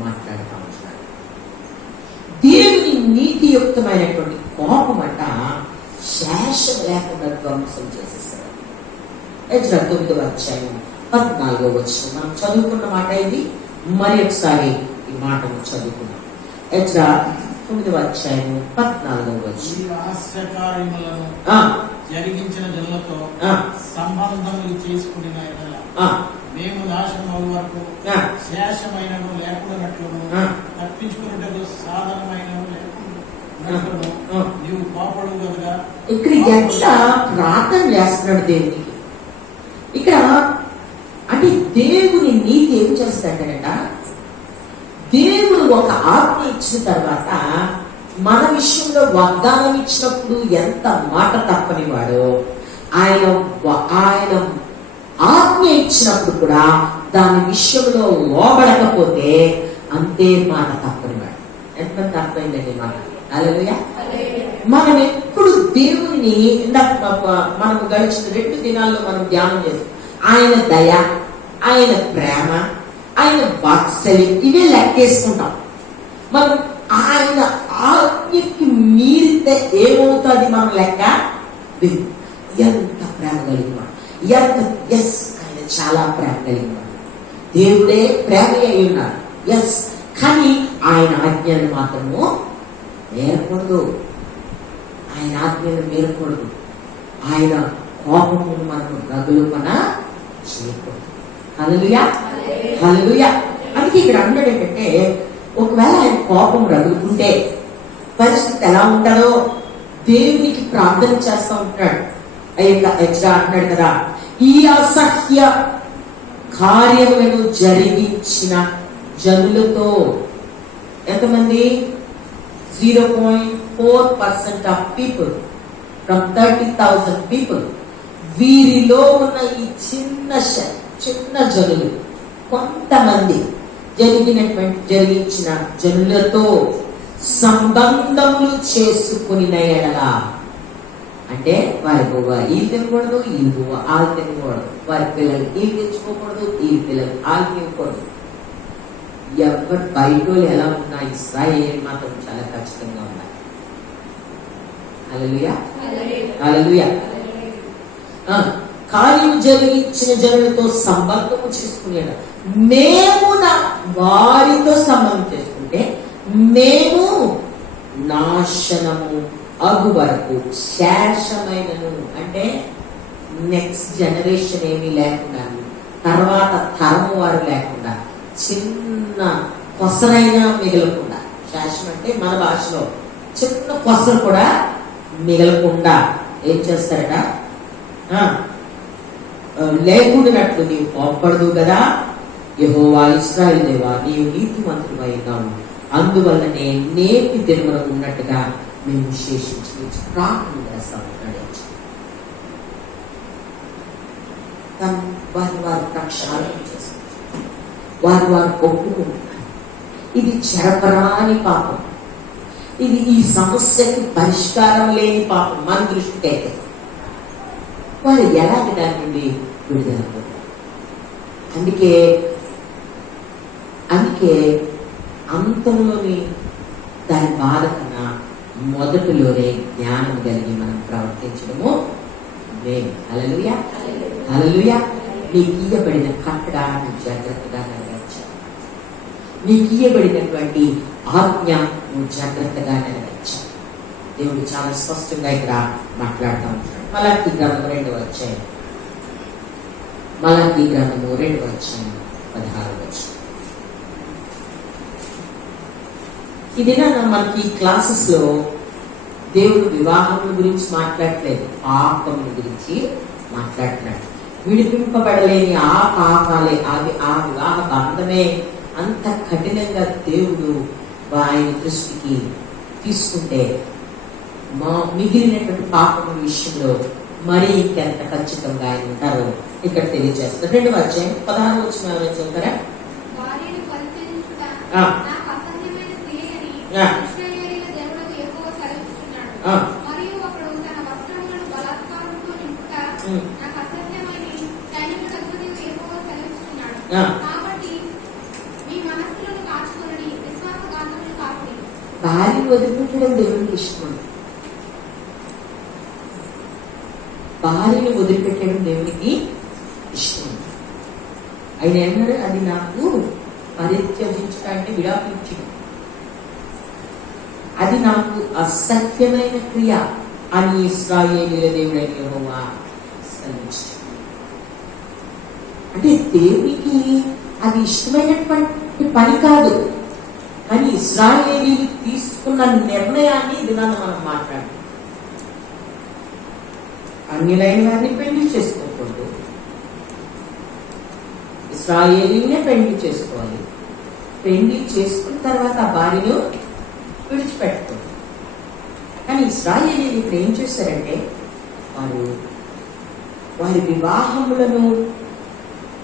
మాట్లాడుతూ ఉంటాడు. దేవుని నీతియుక్తమైనటువంటి కోపం అంట శేషం లేకుండా ధ్వంసం చేసేస్తాడు. ఎజ్రా 9వ అధ్యాయం 14వ వచనం మనం చదువుకున్న మాట ఇది. మరి ఒకసారి ఈ మాటను చదువుకున్నాం. ఎజ్రా 9వ అధ్యాయం 14వ వచనం. జరిగించిన జనులతో సంబంధములు చేసుకున్న మేము నాశనం వరకు శేషమైనను లేకున్నట్లును తప్పించుకున్నట్టు సాధనమైనను లేకున్నట్లును నీవు కోపడు కదా. ఇక్కడ ఎంత ప్రార్థన చేస్తున్నాడు దేవునికి. ఇక్కడ అంటే దేవుని నీతి ఏం చేస్తాడంట? దేవుడు ఒక ఆజ్ఞ ఇచ్చిన తర్వాత మన విషయంలో వాగ్దానం ఇచ్చినప్పుడు ఎంత మాట తప్పని వాడో, ఆయన ఆజ్ఞ ఇచ్చినప్పుడు కూడా దాని విషయంలో లోబడకపోతే అంతే మాట తప్పని వాడు. ఎంతమంది అర్థమైందండి మాట? హల్లెలూయా. మనం ఎప్పుడు దేవుణ్ణి మనం గడిచిన 2 దినాల్లో మనం ధ్యానం చేస్తాం. ఆయన దయ, ఆయన ప్రేమ, ఆయన వాత్సల్యం ఇవే లెక్కేసుకుంటాం. మనం ఆయన ఆజ్ఞకి మీరితే ఏమవుతుంది మనం లెక్క? ఎంత ప్రేమ కలిగినవాడు, ఎంత ఆయన చాలా ప్రేమ కలిగినవాడు. దేవుడే ప్రేమ అయి ఉన్నాడు. కానీ ఆయన ఆజ్ఞను మాత్రము మేరకూడదు. ఆయన ఆజ్ఞను మేరకూడదు. ఆయన కోపమును మనం రగులుపన చేయకూడదు. హల్లెలూయా, హల్లెలూయా. అందుకే ఇక్కడ అన్నాడు ఏంటంటే ఒకవేళ ఆయన కోపం రగులుకుంటే పరిస్థితి ఎలా ఉంటాడో దేవునికి ప్రార్థన చేస్తూ ఉంటున్నాడు. ఎజ్రా అంటున్నాడు కదా, ఈ అసహ్య కార్యములను జరిగించిన జనులతో ఎంతమంది? 0.4% ఆఫ్ పీపుల్ ఫ్రమ్ 30,000 పీపుల్. వీరిలో ఉన్న ఈ చిన్న చిన్న జనులు కొంతమంది జరిగించిన జనులతో సంబంధములు చేసుకుని ఎడల, అంటే వారి బువ్వ వీళ్ళు తినకూడదు, వీళ్ళు బువ్వ వాళ్ళు తినకూడదు, వారి పిల్లలు వీళ్ళు తెచ్చుకోకూడదు, వీళ్ళ పిల్లలు వాళ్ళు తినకూడదు. ఎవరు బయట ఎలా ఉన్నా ఇశ్రాయేలు మాత్రం చాలా ఖచ్చితంగా ఉన్నాయి. హల్లెలూయా, హల్లెలూయా. కార్యం జరిగించిన జనులతో సంబంధము చేసుకునేలా, మేము వారితో సంబంధం చేసుకుంటే మేము నాశనము అగు వరకు శేషమైనను, అంటే నెక్స్ట్ జనరేషన్ ఏమీ లేకుండా, తర్వాత తరము వారు లేకుండా, చిన్న కొసరైనా మిగలకుండా, శేషం అంటే మన భాషలో చిన్న కొసరు కూడా మిగలకుండా ఏం చేస్తారట, లేకుండానట్లు నీవు కోప్పడదు కదా, యెహోవా ఇశ్రాయేలు దేవా నీవు నీతిమంతుడివై ఉన్నావు, అందువల్లనే నేటి దినమున ఉన్నట్టుగా మేము శేషించి ప్రార్థన చేస్తాము. వారి వారి ప్రక్షాళన చేసుకుంటారు, వారు ఒప్పుకుంటున్నారు. ఇది చెరపరాని పాపం, ఇది ఈ సమస్యకి పరిష్కారం లేని పాపం మన దృష్టికి అయితే. వారు ఎలాంటి దాని నుండి విడుదల పొందారు? అందుకే అంతంలోని దాని బాధ కన్నా మొదటిలోనే జ్ఞానం కలిగి మనం ప్రవర్తించడము మేలు. హల్లెలూయా, హల్లెలూయా. నీకు ఇయ్యబడిన కట్టడా నువ్వు జాగ్రత్తగా నెరవేర్చాలి. నీకు ఇయ్యబడినటువంటి ఆజ్ఞ నువ్వు జాగ్రత్తగా నెరవేర్చాలి. దేవుడు చాలా స్పష్టంగా ఇక్కడ మాట్లాడుతూ ఉంటాడు. మలాకీ గ్రంథము 2వ అధ్యాయం, మలాకీ గ్రంథము 2వ అధ్యాయం 16వ వచనం. ఇది మనకి క్లాసెస్ లో దేవుడు వివాహం గురించి మాట్లాడలేదు, పాపం గురించి మాట్లాడుతున్నాడు. విడిపింపబడలేని ఆ పాపాలే, అవి ఆ వివాహ బంధమే అంత కఠినంగా దేవుడు ఆయన దృష్టికి తీసుకుంటే మిగిలినటువంటి పాపం విషయంలో మరీ ఇంకెంత ఖచ్చితంగా ఆయన ఉంటారో ఇక్కడ తెలియజేస్తారు. 2వ అధ్యాయం 16వ వచనం ఎవరైనా చదువుతారా? భార్య వదిలిపెట్టడం దేవునికి ఇష్టం. భార్యను వదిలిపెట్టడం దేవునికి ఇష్టం. ఆయన ఏమన్నాడు? అది నాకు పరిత్యజించడానికి విడాకులు ఇచ్చింది, అది నాకు అసత్యమైన క్రియ అని ఇశ్రాయేలీయుల దేవుడైన యెహోవా సెలవిచ్చాడు. అంటే దేవునికి అది ఇష్టమైనటువంటి పని కాదు, కానీ ఇశ్రాయేలీయులు తీసుకున్న నిర్ణయాన్ని దినాన మనం మాట్లాడాలి. అన్యులైన వారిని పెళ్లి చేసుకోకూడదు, ఇశ్రాయేలీయులనే పెళ్లి చేసుకోవాలి. పెళ్లి చేసుకున్న తర్వాత ఆ భార్యను విడిచిపెట్టకూడదు. కానీ ఇశ్రాయేలీయులు ఇప్పుడు ఏం చేశారంటే, వారి వివాహములను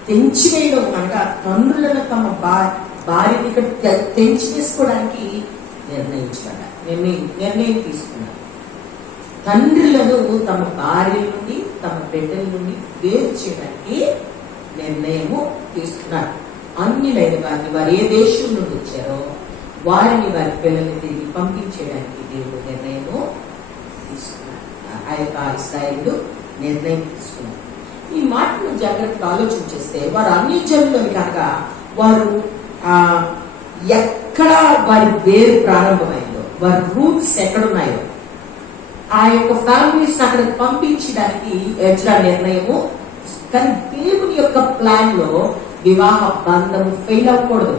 తెంచివేయడం, అనగా తండ్రులను తమ భార్యని ఇక్కడ తెంచి వేసుకోవడానికి నిర్ణయం తీసుకున్నారు. తండ్రులను తమ భార్య నుండి తమ బిడ్డల నుండి వేరు చేయడానికి నిర్ణయము తీసుకున్నారు. అన్యులైన వారిని, వారు ఏ దేశం నుండి వచ్చారో వారిని, వారి పిల్లల్ని తిరిగి పంపించేయడానికి దేవుడు నిర్ణయము తీసుకున్నారు. ఆ యొక్క ఇశ్రాయేలు నిర్ణయం తీసుకున్నారు. ఈ మాటను జాగ్రత్తగా ఆలోచన చేస్తే, వారు అన్ని జనులను కనుక వారు ఎక్కడ వారి వేరు ప్రారంభమైందో, వారి రూట్స్ ఎక్కడున్నాయో ఆ యొక్క ఫ్యామిలీస్ అక్కడ పంపించడానికి ఎజ్రా నిర్ణయము. కానీ దేవుని యొక్క ప్లాన్ లో వివాహ బంధము ఫెయిల్ అవ్వకూడదు.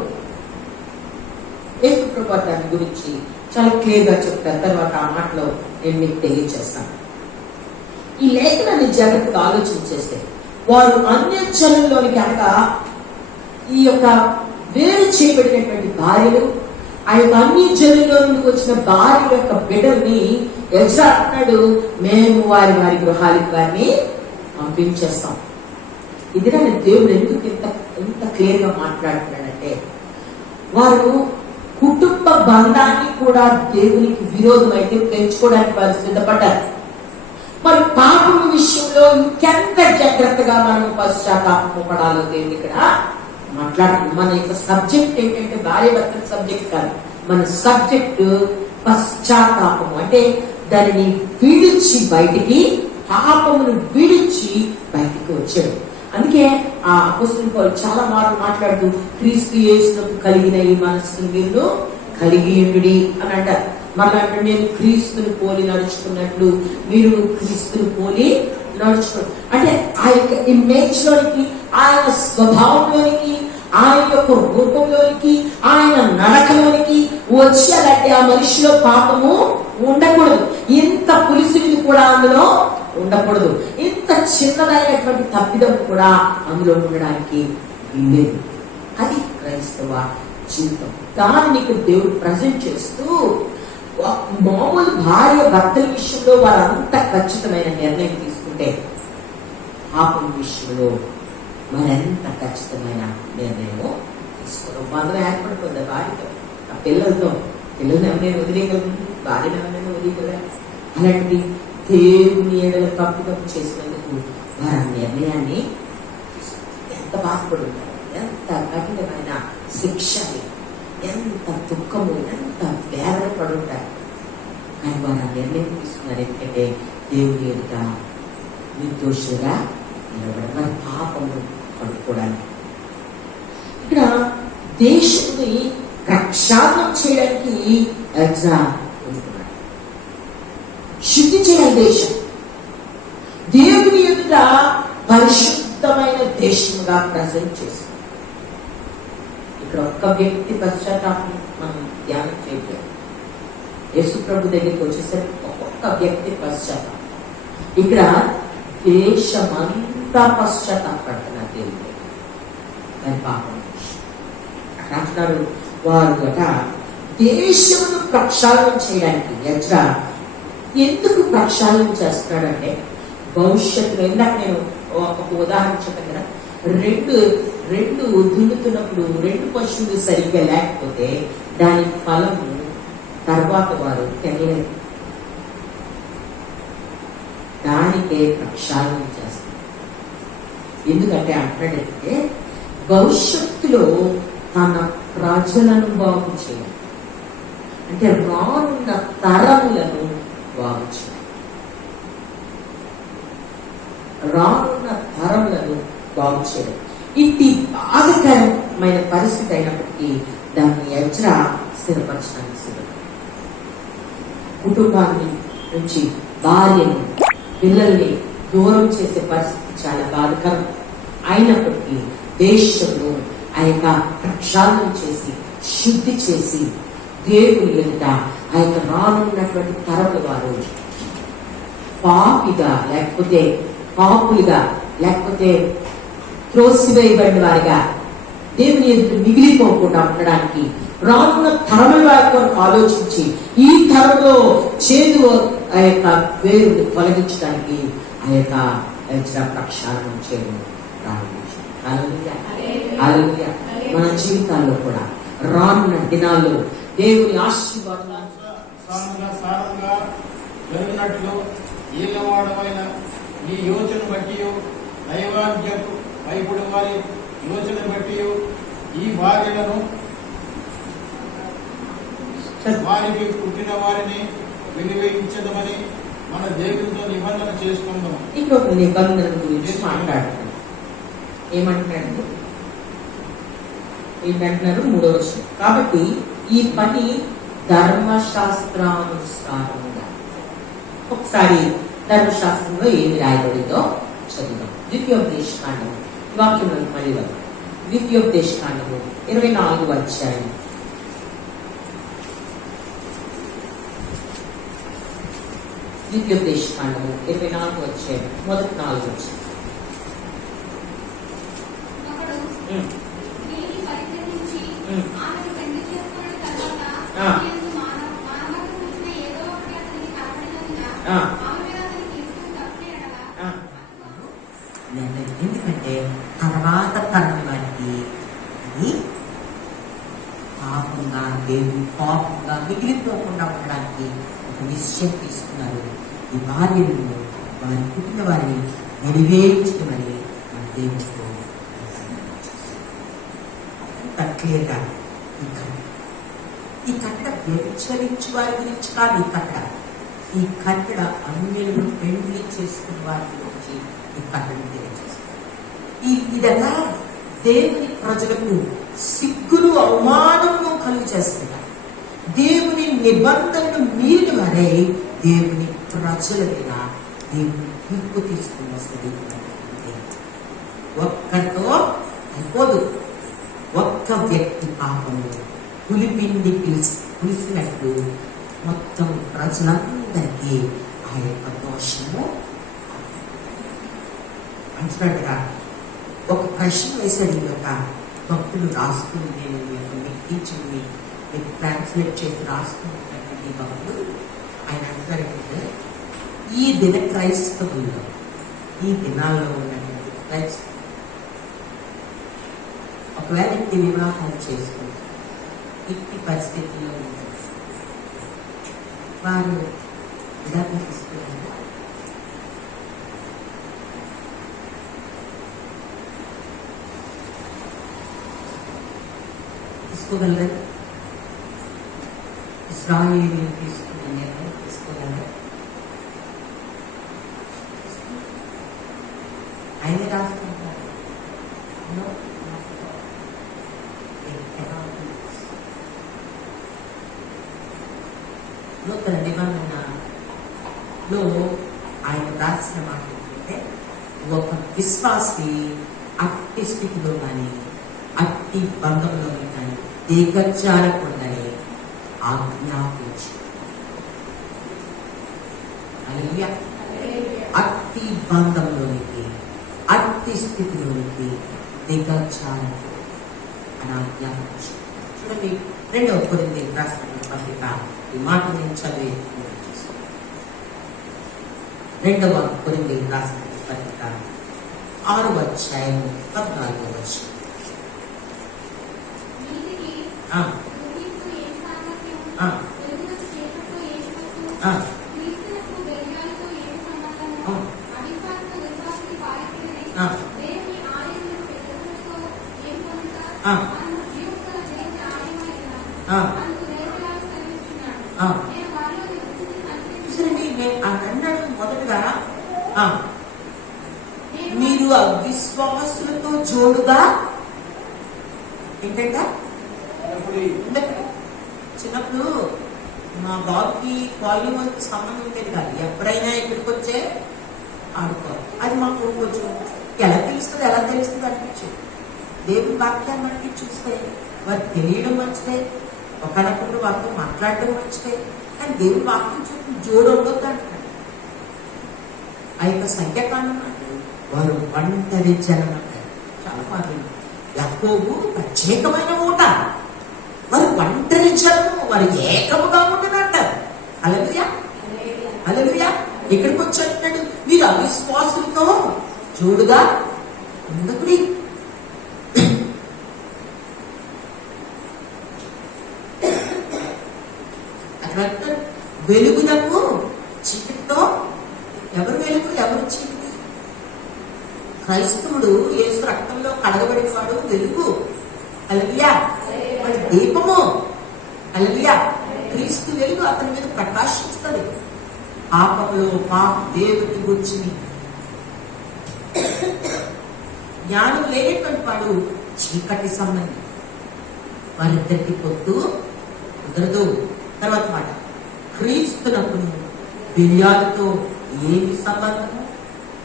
యేసు ప్రభువు దాని గురించి చాలా క్లియర్ గా చెప్తారు. తర్వాత ఆ మాటలో నేను మీకు తెలియజేస్తాను. ఈ లేఖనాన్ని జాగ్రత్తగా ఆలోచన చేస్తే, వారు అన్యజనుల్లోనికి అనగా ఈ యొక్క వేరు చేయబడినటువంటి భార్యలు, ఆ యొక్క అన్ని జనుల్లో నుండి వచ్చిన భార్య యొక్క బిడ్డల్ని ఎజ్రా అంటున్నాడు, మేము వారి గృహాలకు వారిని పంపించేస్తాం. ఇదిగా దేవుడు ఎందుకు ఎంత క్లియర్ గా మాట్లాడుతున్నాడంటే, వారు కుటుంబ బంధాన్ని కూడా దేవునికి విరోధమైతే పెంచుకోవడానికి వారు సిద్ధపడ్డారు. మరి పాపం విషయంలో ఇంకెంత జాగ్రత్తగా మనం పశ్చాత్తాపడాలో దేవుడు ఇక్కడ మాట్లాడుతున్నాం. మన యొక్క సబ్జెక్ట్ ఏంటంటే భార్య భర్తల సబ్జెక్ట్ కాదు, మన సబ్జెక్ట్ పశ్చాత్తాపము. అంటే దానిని విడిచి బయటికి, పాపమును విడిచి బయటికి వచ్చాడు. అందుకే ఆ అపోస్తలుడు పౌలు చాలా మార్లు మాట్లాడుతూ క్రీస్తు యేసునకు కలిగిన ఈ మనస్సును మీరు కలిగి ఉండుడి అని అంటారు. మళ్ళీ అంటే నేను క్రీస్తుని పోలి నడుచుకున్నట్లు మీరు క్రీస్తుని పోలి నడుచుకోండి. అంటే ఆ యొక్క ఇమేజ్ లోనికి, ఆయన స్వభావంలోనికి, ఆయన యొక్క రూపంలోనికి, ఆయన నడకలోనికి వచ్చేయాలంటే ఆ మనిషిలో పాపము ఉండకూడదు. ఇంత పులిసిని కూడా అందులో ఉండకూడదు. ఇంత చిన్నదైనటువంటి తప్పిదం కూడా అందులో ఉండడానికి లేదు. అది క్రైస్తవ జీవితం. దాన్ని దేవుడు ప్రజెంట్ చేస్తూ మామూలు భార్య భర్తల విషయంలో వారంత ఖచ్చితమైన నిర్ణయం తీసుకుంటే, పాపం విషయంలో మరెంత ఖచ్చితమైన నిర్ణయం తీసుకోవడం. బంధం ఏర్పడుతుంది భార్యతో, ఆ పిల్లలతో. పిల్లల్ని ఎవరైనా వదిలేయగలరు, భార్యను ఎవరైనా వదిలేయగలరా? అలాంటిది దేవుని ఏడల తప్పిదప్పు చేసినందుకు వారి నిర్ణయాన్ని ఎంత బాధపడి ఉంటారు, ఎంత కఠినమైన శిక్ష, ఎంత దుఃఖము, ఎంత వేదన పడి ఉంటారు. కానీ వారు ఆ నిర్ణయం తీసుకున్నారు ఎందుకంటే దేవుని ఎదుట నిర్దోషులుగా నిలబడి వారి పాపము పడుకోవడానికి. ఇక్కడ దేశాన్ని ప్రక్షాళన చేయడానికి ఎజ్రా ఉంటున్నాడు. శుద్ధి చేయాలి దేశం, దేవుని ఎదుట పరిశుద్ధమైన దేశముగా ప్రజెంట్ చేశారు. ఇక్కడ ఒక్క వ్యక్తి పశ్చాత్తాపం మనం ధ్యానం చేయలేదు. యేసు ప్రభు దగ్గరికి వచ్చేసరికి ఒక్కొక్క వ్యక్తి పశ్చాత్తాపం. ఇక్కడ దేశమంతా పశ్చాత్తాపడుతున్నారు దేవుడు దాని పాపం అంటున్నారు. వారు గట దేశమును ప్రక్షాళన చేయడానికి ఎజ్రా ఎందుకు ప్రక్షాళన చేస్తున్నాడంటే, భవిష్యత్తులో ఇందాక నేను ఒక ఉదాహరణ చెప్పాను కదా, రెండు దున్నుతున్నప్పుడు రెండు పశువులు సరిగ్గా లేకపోతే దాని ఫలము తర్వాత వారు తెలియలేదు. దానికే ప్రక్షాళన చేస్తారు. ఎందుకంటే అంటాడంటే భవిష్యత్తులో తన ప్రజలను బాగు చేయాలి, అంటే రానున్న తరములను బాగు చేయాలి. రానున్న తరములను బాగు చేయాలి. ఇంటి బాధకరమైన పరిస్థితి అయినప్పటికీ దాన్ని ఎజ్రా స్థిరపరచడానికి సిద్ధం. కుటుంబాన్ని నుంచి భార్యను, పిల్లల్ని దూరం చేసే పరిస్థితి చాలా బాధకరం అయినప్పటికీ దేశంలో ఆ యొక్క ప్రక్షాళన చేసి శుద్ధి చేసి దేవుని ఎదుట ఆ యొక్క రానున్నటువంటి తరముల వారు పాపిగా లేకపోతే పాపులుగా లేకపోతే త్రోసివేయబడిన వారిగా దేవుని ఎదుట మిగిలిపోకుండా ఉండడానికి రానున్న తరముల వారి కొరకు ఆలోచించి ఈ తరంలో చేదు ఆ యొక్క వేరుని తొలగించడానికి ఆ యొక్క ప్రక్షాళన చేయడం ప్రారంభించారు. హల్లెలూయా. మన జీవితాల్లో కూడా రానున్న దినాల్లో దేవుని ఆశీర్వాదం సారంగా జరిగినట్లు ఈలవాడమైన ఈ యోచన బట్టి దైవాజ్ఞకు భయపడు వారి యోచన బట్టి ఈ భార్యలను వారికి పుట్టిన వారిని వెలివేయించదమని మన దేవునితో నిబంధన చేసుకుందాం. ఇంకొక నిబంధన గురించి మాట్లాడుతున్నాం. ఏమంటున్నాడు? ఏంటంటున్నారు? 3వ వచనం. కాబట్టి ఈ పని ధర్మశాస్త్రానుసారంగా, ఒకసారి ధర్మశాస్త్రంలో ఏమి రాయబడిందో చదువుదాం. ద్వితీయోపదేశకాండము వాక్యంలో మళ్ళీ ద్వితీయోపదేశకాండము 24వ అధ్యాయం ద్వితీయోపదేశకాండము 24వ అధ్యాయం మొదటి 4 వచనం. ఎందుకంటే శాపంగా, దేవుని కోపంగా మిగిలిపోకుండా ఉండడానికి ఒక నిశ్చయం తీసుకున్నారు. ఈ భార్యలను వారి పుట్టిన వారిని వెలివేయించమని మన దేవుడితో క్లియర్గా ఈ కట్టడ వ్యభిచరించు వారి గురించి కాదు. ఈ కట్టడ అన్యులను పెళ్లి చేసుకున్న వారి గురించి ఈ కట్టడం తెలియజేస్తారు. ఇదలా దేవుని ప్రజలకు సిగ్గులు అవమానము కలుగు చేస్తున్నారు. దేవుని నిబంధనలు మీరిన వారే దేవుని ప్రజల మీద దేవుని తీర్పు తీసుకుని వస్తుంది. ఒక్కరితో అయిపోదు. ఒక్క వ్యక్తి పాపము పులిపిండి పులిసినట్టు మొత్తం ప్రజలందరికీ ఆ యొక్క దోషము అంటున్నట్టుగా ఒక ప్రశ్న వేశాడు. ఈ యొక్క భక్తులు రాసుకుని, నేను ఈ యొక్క టీచింగ్ని మీకు ట్రాన్స్లేట్ చేసి రాసుకుంటున్నటువంటి భక్తులు ఆయన అంటారంటే, ఈ దిన క్రైస్తవుల్లో, ఈ దినాల్లో ఉన్నటువంటి క్రైస్తవులు ఒకవేళ ఇంటి వివాహాలు చేసుకుంటారు, ఇట్టి పరిస్థితుల్లో ఉంటారు, వారు విడాకులు తీసుకున్నారు. తీసుకోగలరా? ఇశ్రాయేలీయులు తీసుకున్న నిర్ణయం తీసుకోగలరా? ఆయనే రాసుకుంటారు. నూతన నిబంధనలో ఆయన రాసిన మాట ఏంటంటే, ఒక విశ్వాసి అట్టి స్థితిలో కానీ అట్టి బంధంలో కానీ దిగజారకుండానే ఆజ్ఞాపించి, అట్టి బంధంలోనికి అట్టి స్థితిలోనికి దిగజారకూడదు అని ఆజ్ఞాపించి. చూడండి, 2వ కొరింథీయులకు రాసిన పత్రిక ఈ మాట నేను చదివి 2వ కొరింథీయులకు రాసిన పత్రిక 6వ అధ్యాయము 14వ వచనం. అన్నాడు మొదటగా, మీరు అవిశ్వాసులతో జోడుగా ఏంటంటే, చిన్నప్పుడు మా బాబుకి వాల్యూమ్కి సంబంధం ఉండేది కాదు. ఎప్పుడైనా ఇక్కడికి వచ్చే ఆడుకోవాలి. అది మాకు కొంచెం ఎలా తెలుస్తుంది అనిపించింది. దేవుని వాక్యాన్ని మనకి చూస్తే వారికి తెలియడం మంచిదే, ఒకళ్ళప్పుడు వారితో మాట్లాడడం మంచిదే. కానీ దేవుని వాక్యం చూసి జోడు ఉండొద్దు అంటారు. ఆ యొక్క సంఖ్యాకాండం అంటే వారు ఒంటరి జనం అంటారు. చాలా మాటలు. యాకోబు ప్రత్యేకమైన ఊట, వారు ఒంటరి జనము, వారు ఏకముగా ఉండనంటారు. హల్లెలూయా, హల్లెలూయా. ఇక్కడికి వచ్చి అంటున్నాడు, మీరు అవిశ్వాసులతో జోడుగా ఉండకుడి. అక్కడ వెలుగునకు చీకటితో, ఎవరు వెలుగు ఎవరు చీకటి? క్రైస్తవుడు యేసు రక్తంలో కడగబడిన వాడు వెలుగు. హల్లెలూయా. మరి దీపము, హల్లెలూయా. క్రీస్తు వెలుగు అతని మీద ప్రకాశిస్తుంది. పాపంలో దేవుని గుర్చిని జ్ఞానం లేనటువంటి వాడు చీకటి సంబంధి, వారిద్దరికి పొద్దు కుదరదు. తర్వాత మాట, క్రీస్తునప్పుడు బిర్యాదుతో ఏమి సంబంధము?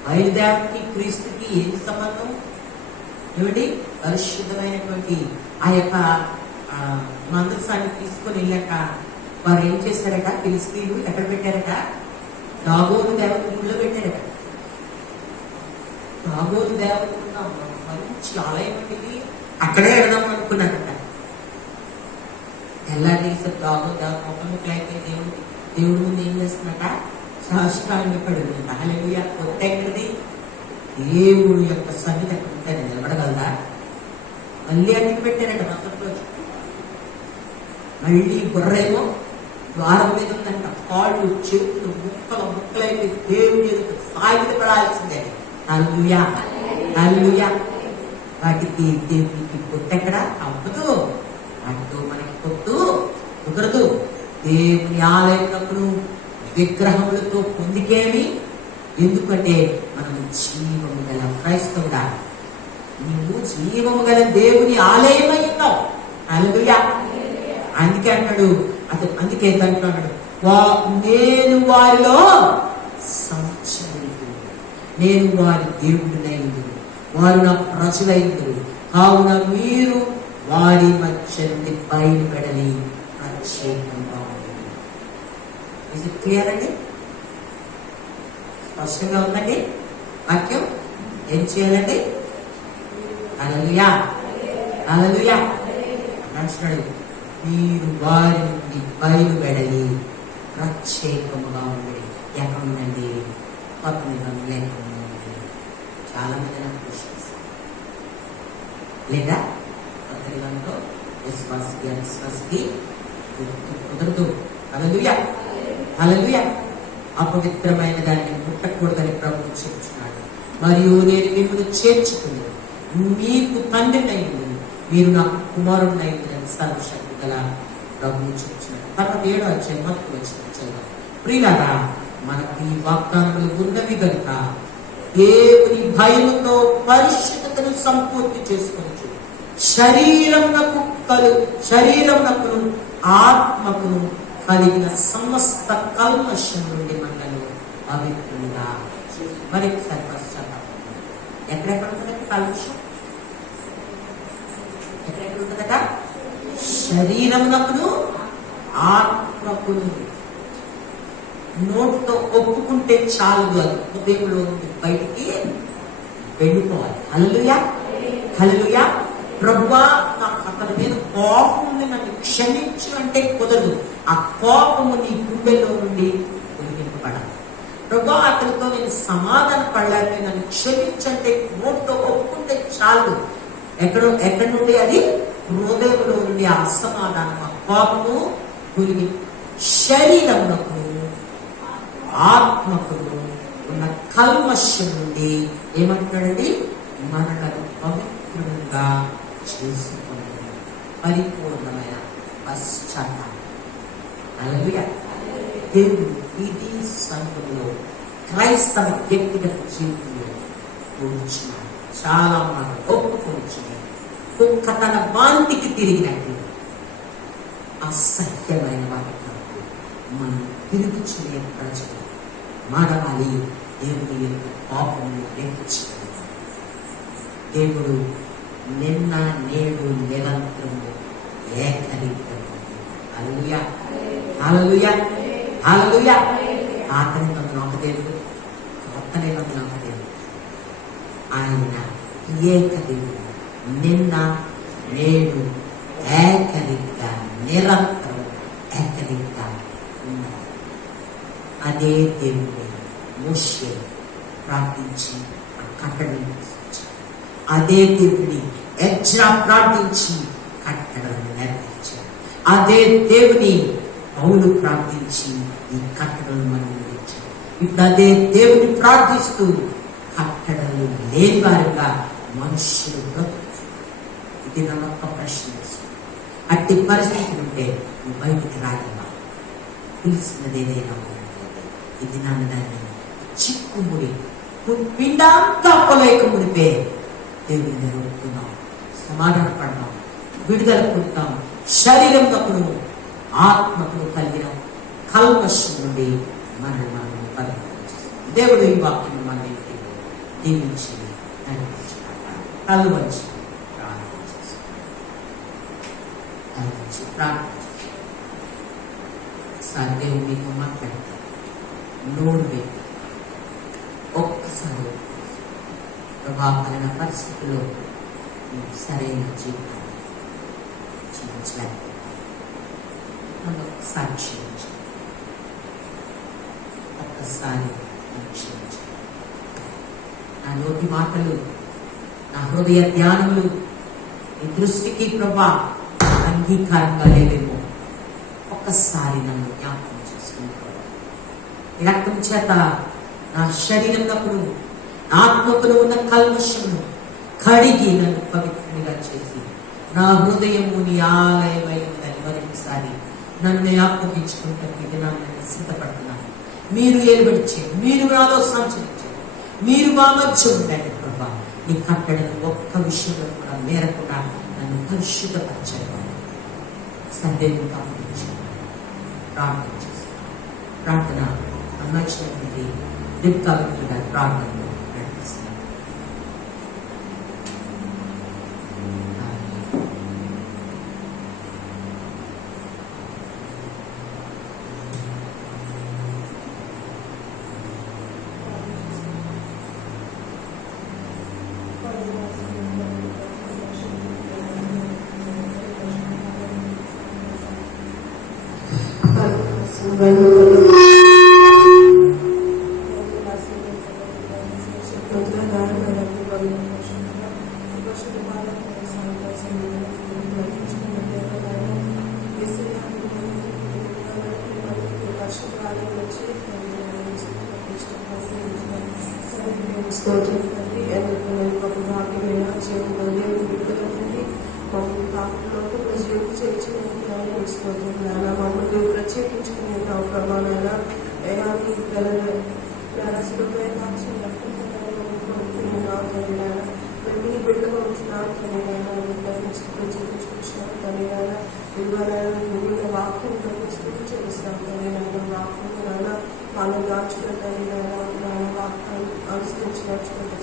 బయలుదేరికి క్రీస్తుకి ఏమి సంబంధం? ఏమిటి? పరిశుద్ధమైనటువంటి ఆ యొక్క మందసాన్ని తీసుకొని వెళ్ళాక వారు ఏం చేశారట? ఫిలిష్తీయులు ఎక్కడ పెట్టారట? దాగోను దేవతల గుడిలో పెట్టారట. దాగోను దేవతలు మంచి ఆలయం అనేది, అక్కడే వెళదాం అనుకున్నారట. తెల్లారేసే దాగోను దేవత ముఖముఖులైతే దేవుడి ముందు ఏం చేస్తున్నట? సాష్టాంగ పడింది. హల్లెలూయా. కొత్త ఎక్కడిది? దేవుడి యొక్క సన్నిధి ఎక్కడ నిలబడగలదా? మళ్ళీ అన్నిటి పెట్టారట మొదటి రోజు. మళ్ళీ బుర్రేమో ద్వారం మీద ఉందంట. కాళ్ళు చేతులు ముక్కలైపోయి దేవుని ఎదుట సాగిలి పడాల్సిందే. హల్లెలూయా, హల్లెలూయా. వాటికి దేవునికి పొత్తెక్కడ అవ్వదు. వాటితో మనకి పొత్తు కుదరదు. దేవుని ఆలయమునకు విగ్రహములతో పొందికేమి? ఎందుకంటే మనం జీవము గల క్రైస్తవుడా, నీవు జీవము గల దేవుని ఆలయమై ఉన్నావు. హల్లెలూయా. అందుకే అంటాడు, అందుకే అంటున్నాడు, నేను వారిలో సంచరించు, నేను వారి దేవుడినైందు, వారు నా ప్రజలైందు, కావున మీరు వారి మధ్య నుండి బయలుపెడని ప్రత్యేకంగా ఉంటుంది. ఇది క్లియర్ అండి, స్పష్టంగా ఉందండి వాక్యం. ఏం చేయాలండి? హల్లెలూయా, హల్లెలూయా అంటున్నాడు. మీరు వారి నుండి బయలుపెడలి ప్రత్యేకముగా ఉండండి. ఎక్కడ ఉండండి? కొత్త నిబంధనలు ఎక్కడ ఉండండి? చాలా మంది నాకు క్వశ్చన్స్. లేదా కొత్త నిబంధనలో విశ్వాసకి కుదరదు. హల్లెలూయా, హల్లెలూయా. అపవిత్రమైన దాన్ని ముట్టకూడదని ప్రభువు చెప్తున్నాడు. మరియు నేను మిమ్మల్ని చేర్చుకుని మీకు తండ్రినైంది, మీరు నాకు కుమారుడినైంది అని సర్వశక్తి గల ప్రభువు చెప్తున్నాడు. తర్వాత 7వ అధ్యాయం మొదటి వచనం చదువుదాం. ప్రియులారా, మనకు ఈ వాగ్దానములు ఉన్నవి కనుక దేవుని భయముతో పరిశుద్ధతను సంపూర్తి చేసుకోవచ్చు. శరీరమునకును ఆత్మకును కలిగిన సమస్త కల్మషం నుండి మనల్ని పవిత్రంగా. మరి ఎక్కడెక్కడ ఉంటుందంటే కల్మషం? ఎక్కడెక్కడ ఉంటుందట? శరీరమునకును ఆత్మకును. నోటితో ఒప్పుకుంటే చాలు, అది హృదయంలో బయటికి వెళ్ళిపోవాలి. హల్లెలూయా, హల్లెలూయా. ప్రభువా, నాకు అతని మీద కోపం ఉంది, నన్ను క్షమించు అంటే కుదరదు. ఆ కోపము నీ గుండెల్లో నుండి తొలగింపబడాలి. ప్రభువా, అతనితో నేను సమాధాన పడలేక నన్ను క్షమించంటే నోటితో ఒప్పుకుంటే చాలు. ఎక్కడి నుండి? అది హృదయంలో నుండి ఆ అసమాధానం, ఆ కోపము తొలగి శరీరమునకు ఆత్మకును ఉన్న కల్మషం నుండి ఏమంటున్నాడండి? మనలను పవిత్రంగా చేసుకుని పరిపూర్ణమైన పశ్చాత్తాపం. హల్లెలూయా. దేవుడు ఇది సంఘంలో క్రైస్తవ వ్యక్తిగత జీవితంలో కూర్చున్నాడు. చాలా మంది ఒప్పుకొచ్చింది. కుక్క తన వాంతికి తిరిగినట్టు అసహ్యమైన వాటి మనం తిరుగుచునే ప్రజలు మానవాలి. దేవుని యొక్క పాపమును నేర్చుకోవాలి. దేవుడు నిన్న నేడు నిరంతరము ఏకరీతిగా. హల్లెలూయా, హల్లెలూయా, హల్లెలూయా. పాత నిబంధన ఒక దేవుడు, కొత్త నిబంధన ఒక దేవుడు. ఆయన ఏక దేవుడు, నిన్న నేడు ఏకరీతిగా నిరంతరం ఏకరీతిగా ఉన్నారు. అదే దేవుడు మోషే ప్రార్థించి ఆ కట్టడను తీసుకొచ్చాడు. అదే దేవుని ఎజ్రా ప్రార్థించి కట్టడలను నేర్పించాడు. అదే దేవుని పౌలు ప్రార్థించి ఈ కట్టడలను మనం ఇచ్చాడు. ఇప్పుడు అదే దేవుని ప్రార్థిస్తూ కట్టడలు లేని వారుగా మనుషులు బ్రతుకుతున్నారు. ఇది నా ఒక్క ప్రశ్న. అట్టి పరిస్థితి ఉంటే నువ్వు బయటికి రాగలవా? పిలిచినదేదైనా ఉన్నట్లయితే ఇది నన్ను దాన్ని చిక్కుముడి పిండాంతా పొలైక ముడిపే దేవుని నిలబడుతున్నాం, సమాధాన పడదాం, విడుదల పొందుతాం. శరీరంకును ఆత్మకును కలిగిన కల్మషం నుండి మనం పరిపాలిస్తాం. దేవుడు ఈ వాక్యం మన దీవించి కళ్ళు వచ్చి ప్రార్థించి దేవుడు మీకు మాట్లాడతారు. నోడు పెట్టి ఒక్కసారి ప్రభావమైన పరిస్థితుల్లో సరైన జీవితాన్ని జీవించలేకపోతే ఒక్కసారి క్షమించండి. ఒక్కసారి క్షమించండి. నా నోటి మాటలు, నా హృదయ ధ్యానములు నీ దృష్టికి ప్రభా అంగీకారంగా లేవేమో ఒక్కసారి నన్ను జ్ఞాపకం చేసుకుంటాడు. ఈ రక్తం చేత నా శరీరంలో ఆత్మకులు ఉన్న కల్మషమును కడిగి నన్ను పవిత్రంగా చేసి నా హృదయము నీ ఆలయమై ఉందని మరొకసారి నన్ను అప్పగించుకుంటాను. ఇది నన్ను సిద్ధపడుతున్నాను. మీరు ఏలుబడి చేయండి, మీరు నాలో సంచరించండి, మీరు మా మధ్య ఉండండి ప్రభా. నీ కట్టడలు ఒక్క విషయంలో కూడా మేరకుండా నన్ను పరిశుద్ధపరచాలి. సందేహం కాపాడించాను. ప్రార్థన చేస్తాను. ప్రార్థన అన్నచ్చినటువంటి దిక్కాగా ప్రార్థనలో నడిపిస్తాను.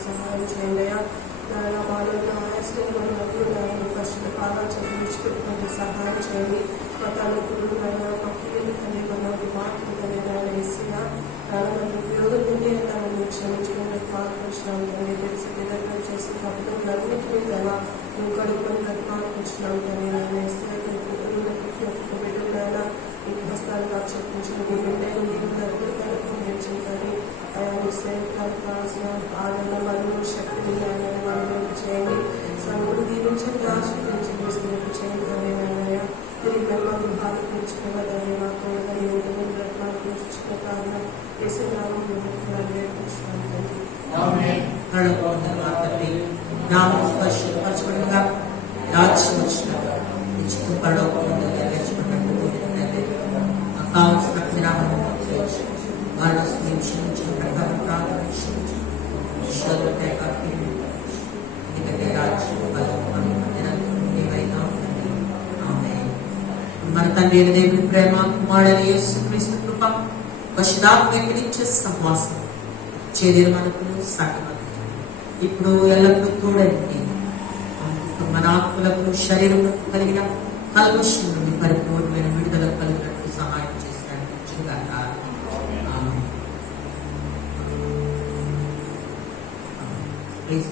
సహాయం చేయండి. సహాయం చేయండి. మతాలకులు పక్షులు ఉపయోగం నుండి క్షమించడానికి మార్పించినాం కానీ తెలిసి విధంగా చేసి పట్టుకుని అన్నింటినీ కదా నువ్వు కడుపుని మార్పించినాం కానీ బిడ్డలైనా ఈ హస్తాలుగా చెప్పించిన మీ బిడ్డలు నీకు కానీ కావాల్సిన ఆదరణ మరియు శక్తిని మనం చేయండి. సమూహం దీవించండి, ఆశీర్వదించి చేయండి. తిరిగి మేము గృహాలు పెంచుకోవాలని మాకు కారణం పరిశుద్ధపరచబడినగా రాజ్యం వచ్చినగా పరలోకంలో నెరవేర్చబడినట్టు కావాల్సిన విరామం వాళ్ళ క్షమించిన ప్రకారం ప్రార్థన ఎందుకంటే రాజ్యం మన తండ్రి దేవుని ప్రేమ కుమారుడైన యేసుక్రీస్తు కృప పరిశుద్ధాత్మ ఎక్కడిచ్చే సహవాసం చర్యలు మనకు సకలం ఇప్పుడు ఎల్లప్పుడూ తోడండి. మన ఆత్మలకు శరీరములకు కలిగిన కల్మషం నుండి పరిపూర్ణమైన విడుదల కలిగినట్టు సహాయం చేసినట్టు ప్లీజ్